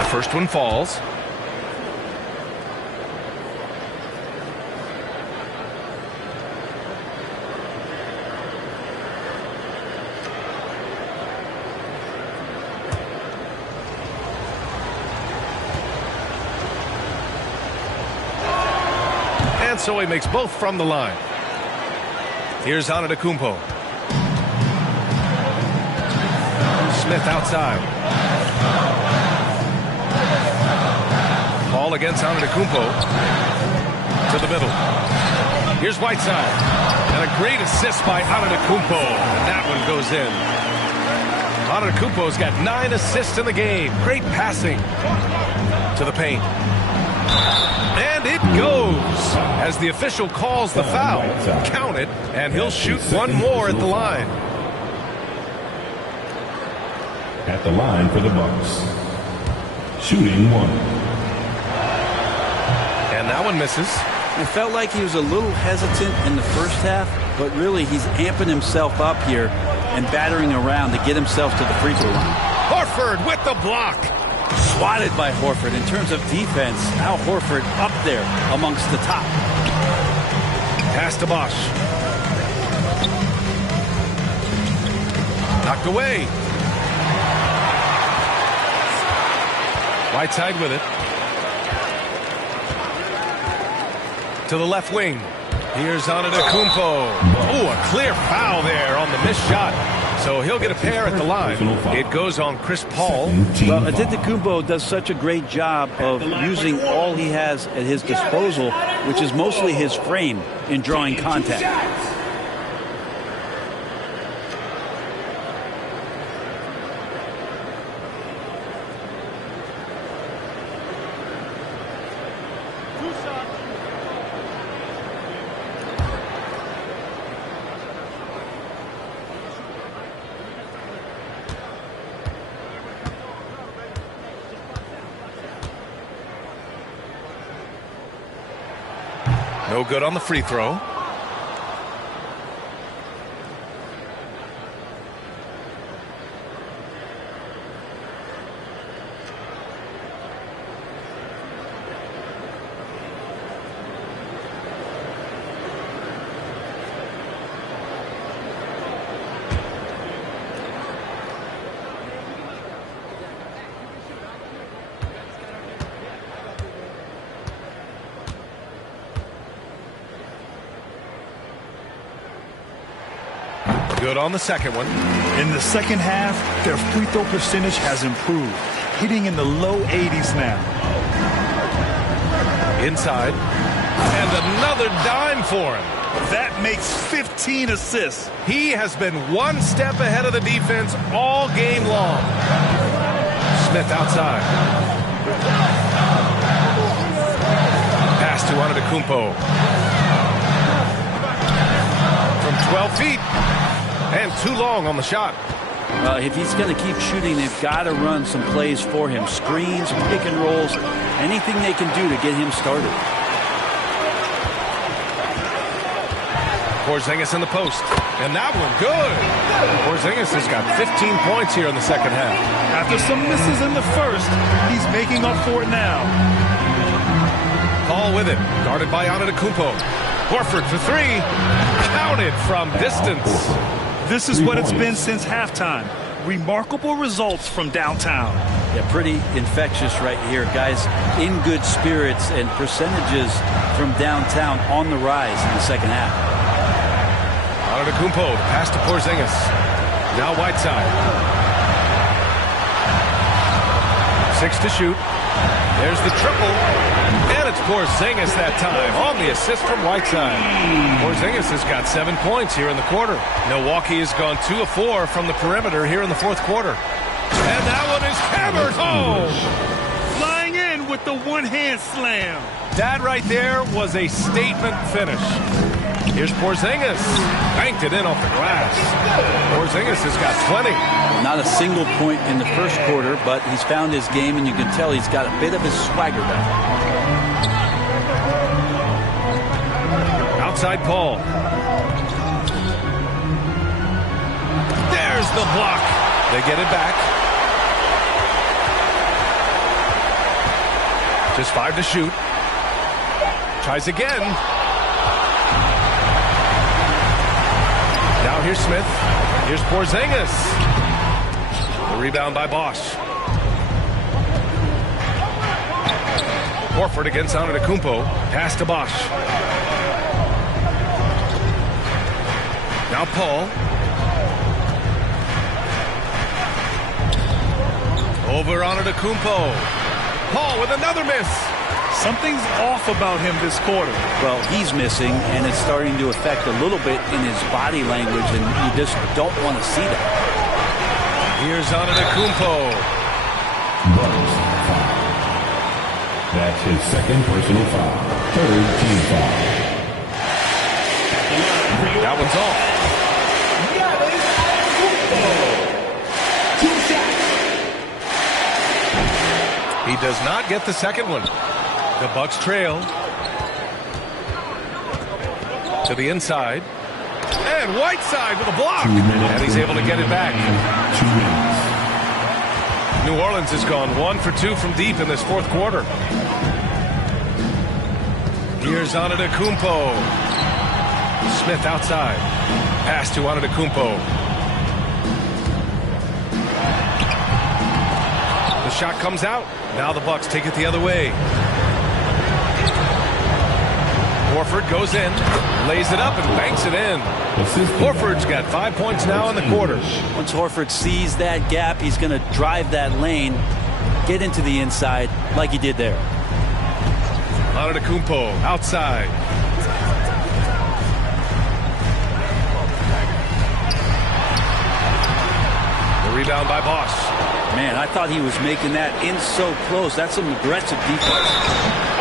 The first one falls. So he makes both from the line. Here's Antetokounmpo. Smith outside. Ball against Antetokounmpo. To the middle. Here's Whiteside. And a great assist by Antetokounmpo. And that one goes in. Antetokounmpo's got 9 assists in the game. Great passing to the paint. And it goes as the official calls the foul. Count it, and he'll shoot one more at the line. At the line for the Bucks. Shooting 1. And that one misses. It felt like he was a little hesitant in the first half, but really he's amping himself up here and battering around to get himself to the free throw line. Horford with the block. Swatted by Horford. In terms of defense, Al Horford up there amongst the top. Pass to Bosch. Knocked away. Whiteside with it. To the left wing. Here's Antetokounmpo. Oh, a clear foul there on the missed shot. So he'll get a pair at the line. It goes on Chris Paul. Well, Antetokounmpo does such a great job of using all he has at his disposal, which is mostly his frame in drawing contact. No good on the free throw. Good on the second one. In the second half, their free throw percentage has improved, hitting in the low 80s now. Inside. And another dime for him. That makes 15 assists. He has been one step ahead of the defense all game long. Smith outside. Pass to Antetokounmpo. From 12 feet. And too long on the shot. If he's going to keep shooting, they've got to run some plays for him. Screens, pick and rolls, anything they can do to get him started. Porzingis in the post. And that one good. Porzingis has got 15 points here in the second half. After some misses in the first, he's making up for it now. Paul with it. Guarded by Antetokounmpo. Horford for three. Counted from distance. This is what it's been since halftime. Remarkable results from downtown. Yeah, pretty infectious right here. Guys in good spirits and percentages from downtown on the rise in the second half. Antetokounmpo, the pass to Porzingis. Now Whiteside. 6 to shoot. There's the triple. And it's Porzingis that time on the assist from Whiteside. Porzingis has got 7 points here in the quarter. Milwaukee has gone 2 of 4 from the perimeter here in the fourth quarter. And that one is hammered home. Flying in with the one-hand slam. That right there was a statement finish. Here's Porzingis. Banked it in off the glass. Porzingis has got 20. Not a single point in the first quarter, but he's found his game, and you can tell he's got a bit of his swagger back. Outside Paul. There's the block. They get it back. Just 5 to shoot. Tries again. Now here's Smith. Here's Porzingis. The rebound by Bosch. Horford against Antetokounmpo. Pass to Bosch. Now Paul. Over Antetokounmpo. Paul with another miss. Something's off about him this quarter. Well, he's missing, and it's starting to affect a little bit in his body language, and you just don't want to see that. Here's Antetokounmpo. That's his second personal foul. Third team foul. That one's off. He does not get the second one. The Bucks trail. To the inside. And Whiteside with a block. And he's able to get it back. 2 minutes. New Orleans has gone 1 for 2 from deep in this fourth quarter. Here's Antetokounmpo. Smith outside. Pass to Antetokounmpo. The shot comes out. Now the Bucks take it the other way. Horford goes in, lays it up, and banks it in. Horford's got 5 points now in the quarter. Once Horford sees that gap, he's going to drive that lane, get into the inside like he did there. Antetokounmpo outside. The rebound by Bosch. Man, I thought he was making that in so close. That's some aggressive defense.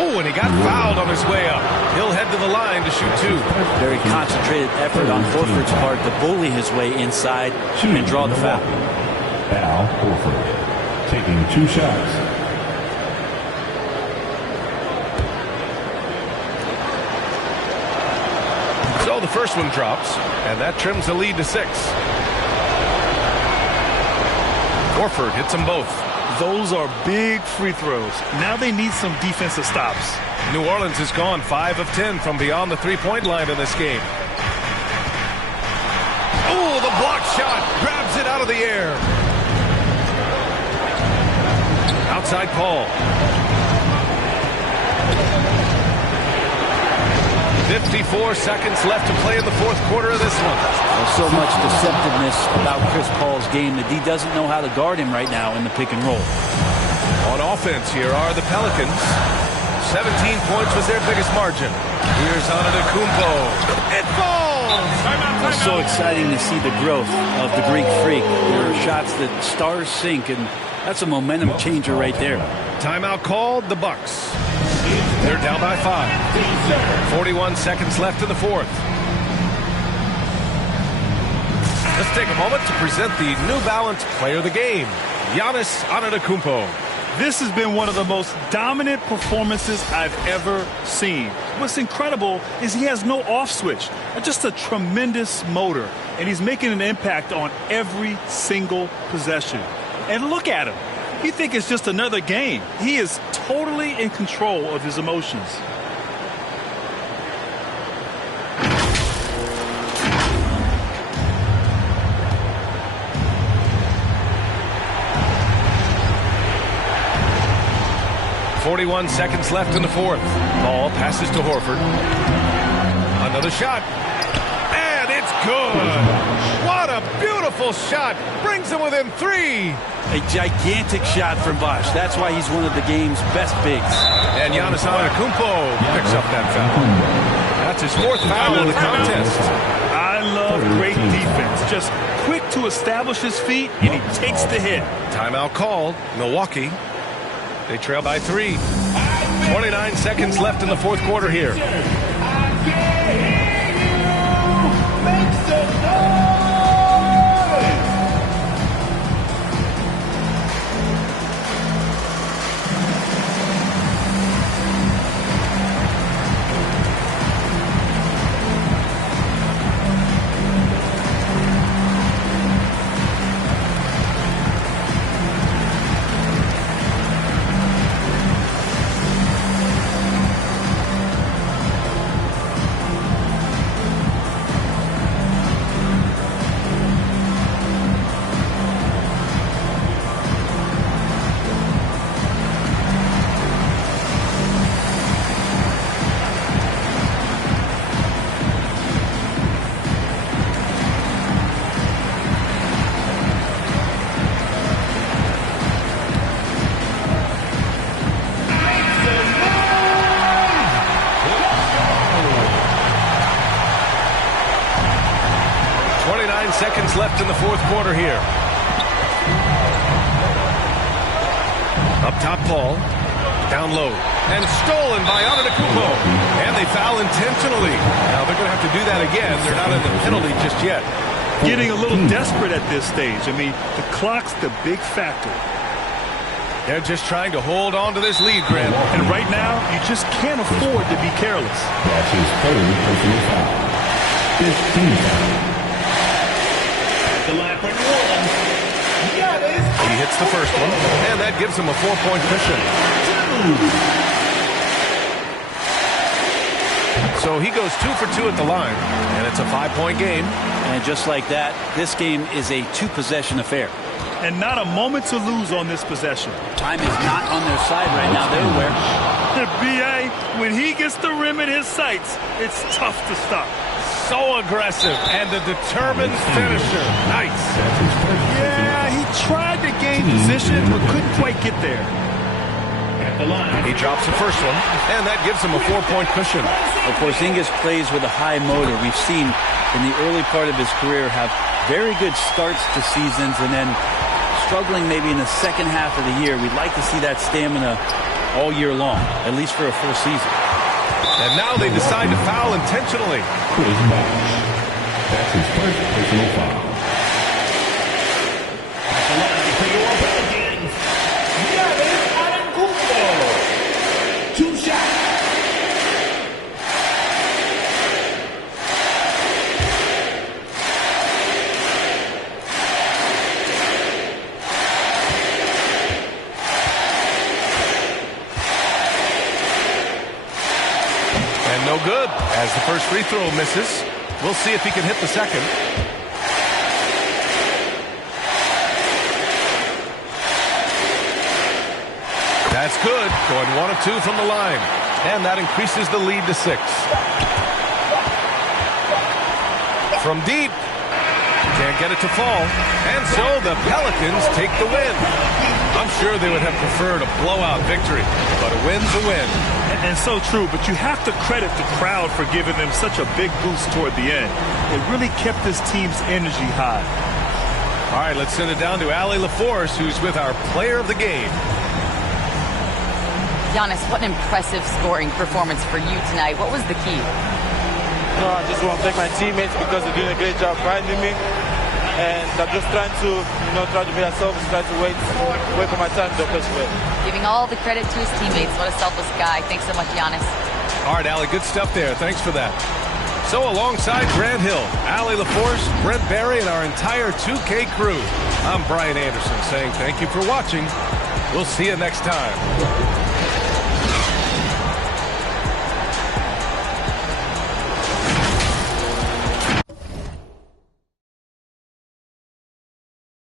Oh, and he got fouled on his way up. He'll head to the line to shoot 2. Very concentrated effort on Horford's part to bully his way inside and draw the foul. Al Horford taking 2 shots. So the first one drops, and that trims the lead to 6. Horford hits them both. Those are big free throws. Now they need some defensive stops. New Orleans has gone 5 of 10 from beyond the three-point line in this game. Oh, the block shot grabs it out of the air. Outside Paul. 54 seconds left to play in the fourth quarter of this one. There's so much deceptiveness about Chris Paul's game that he doesn't know how to guard him right now in the pick and roll. On offense, here are the Pelicans. 17 points was their biggest margin. Here's Antetokounmpo. It falls! It's so exciting to see the growth of the Greek Freak. There are shots that stars sink, and that's a momentum changer right there. Timeout called, the Bucks. They're down by 5. 41 seconds left in the fourth. Let's take a moment to present the New Balance Player of the Game, Giannis Antetokounmpo. This has been one of the most dominant performances I've ever seen. What's incredible is he has no off switch. Just a tremendous motor, and he's making an impact on every single possession. And look at him. You think it's just another game. He is totally in control of his emotions. .41 seconds left in the fourth. Ball passes to Horford. Another shot. And it's good. What a beautiful shot. Brings him within 3. A gigantic shot from Bosch. That's why he's one of the game's best bigs. And Giannis Antetokounmpo picks up that foul. That's his 4th foul of the contest. I love great defense. Just quick to establish his feet, and he takes the hit. Timeout called. Milwaukee. They trail by 3. 29 seconds left in the fourth quarter here. 29 seconds left in the fourth quarter here. Up top, Paul. Down low. And stolen by Antetokounmpo. And they foul intentionally. Now they're going to have to do that again. They're not in the penalty just yet. Getting a little desperate at this stage. I mean, the clock's the big factor. They're just trying to hold on to this lead, Grant. And right now, you just can't afford to be careless. That's his 3rd personal foul. 15 foul. He hits the first one, and that gives him a 4-point cushion. So he goes 2 for 2 at the line, and it's a 5-point game. And just like that, this game is a 2-possession affair. And not a moment to lose on this possession. Time is not on their side right now. They're aware. B.A., when he gets the rim in his sights, it's tough to stop. So aggressive and a determined finisher. Nice. Yeah, he tried to gain position but couldn't quite get there. He drops the first one, and that gives him a 4-point cushion. Of course, Porzingis plays with a high motor. We've seen in the early part of his career have very good starts to seasons and then struggling maybe in the second half of the year. We'd like to see that stamina all year long, at least for a full season. And now they decide to foul intentionally. Chris Bosh. That's his first personal foul. At the line for your Pelicans, Giannis Antetokounmpo. 2 shots. No good, as the first free throw misses. We'll see if he can hit the second. That's good, going 1 of 2 from the line. And that increases the lead to 6. From deep. Can't get it to fall. And so the Pelicans take the win. I'm sure they would have preferred a blowout victory, but a win's a win. And so true, but you have to credit the crowd for giving them such a big boost toward the end. It really kept this team's energy high. All right, let's send it down to Allie LaForce, who's with our player of the game. Giannis, what an impressive scoring performance for you tonight. What was the key? No, I just want to thank my teammates because they're doing a great job finding me. And I'm just trying to, try to be myself, trying to wait for my time to push away. Giving all the credit to his teammates. What a selfless guy. Thanks so much, Giannis. All right, Allie, good stuff there. Thanks for that. So alongside Grant Hill, Allie LaForce, Brent Barry, and our entire 2K crew, I'm Brian Anderson saying thank you for watching. We'll see you next time.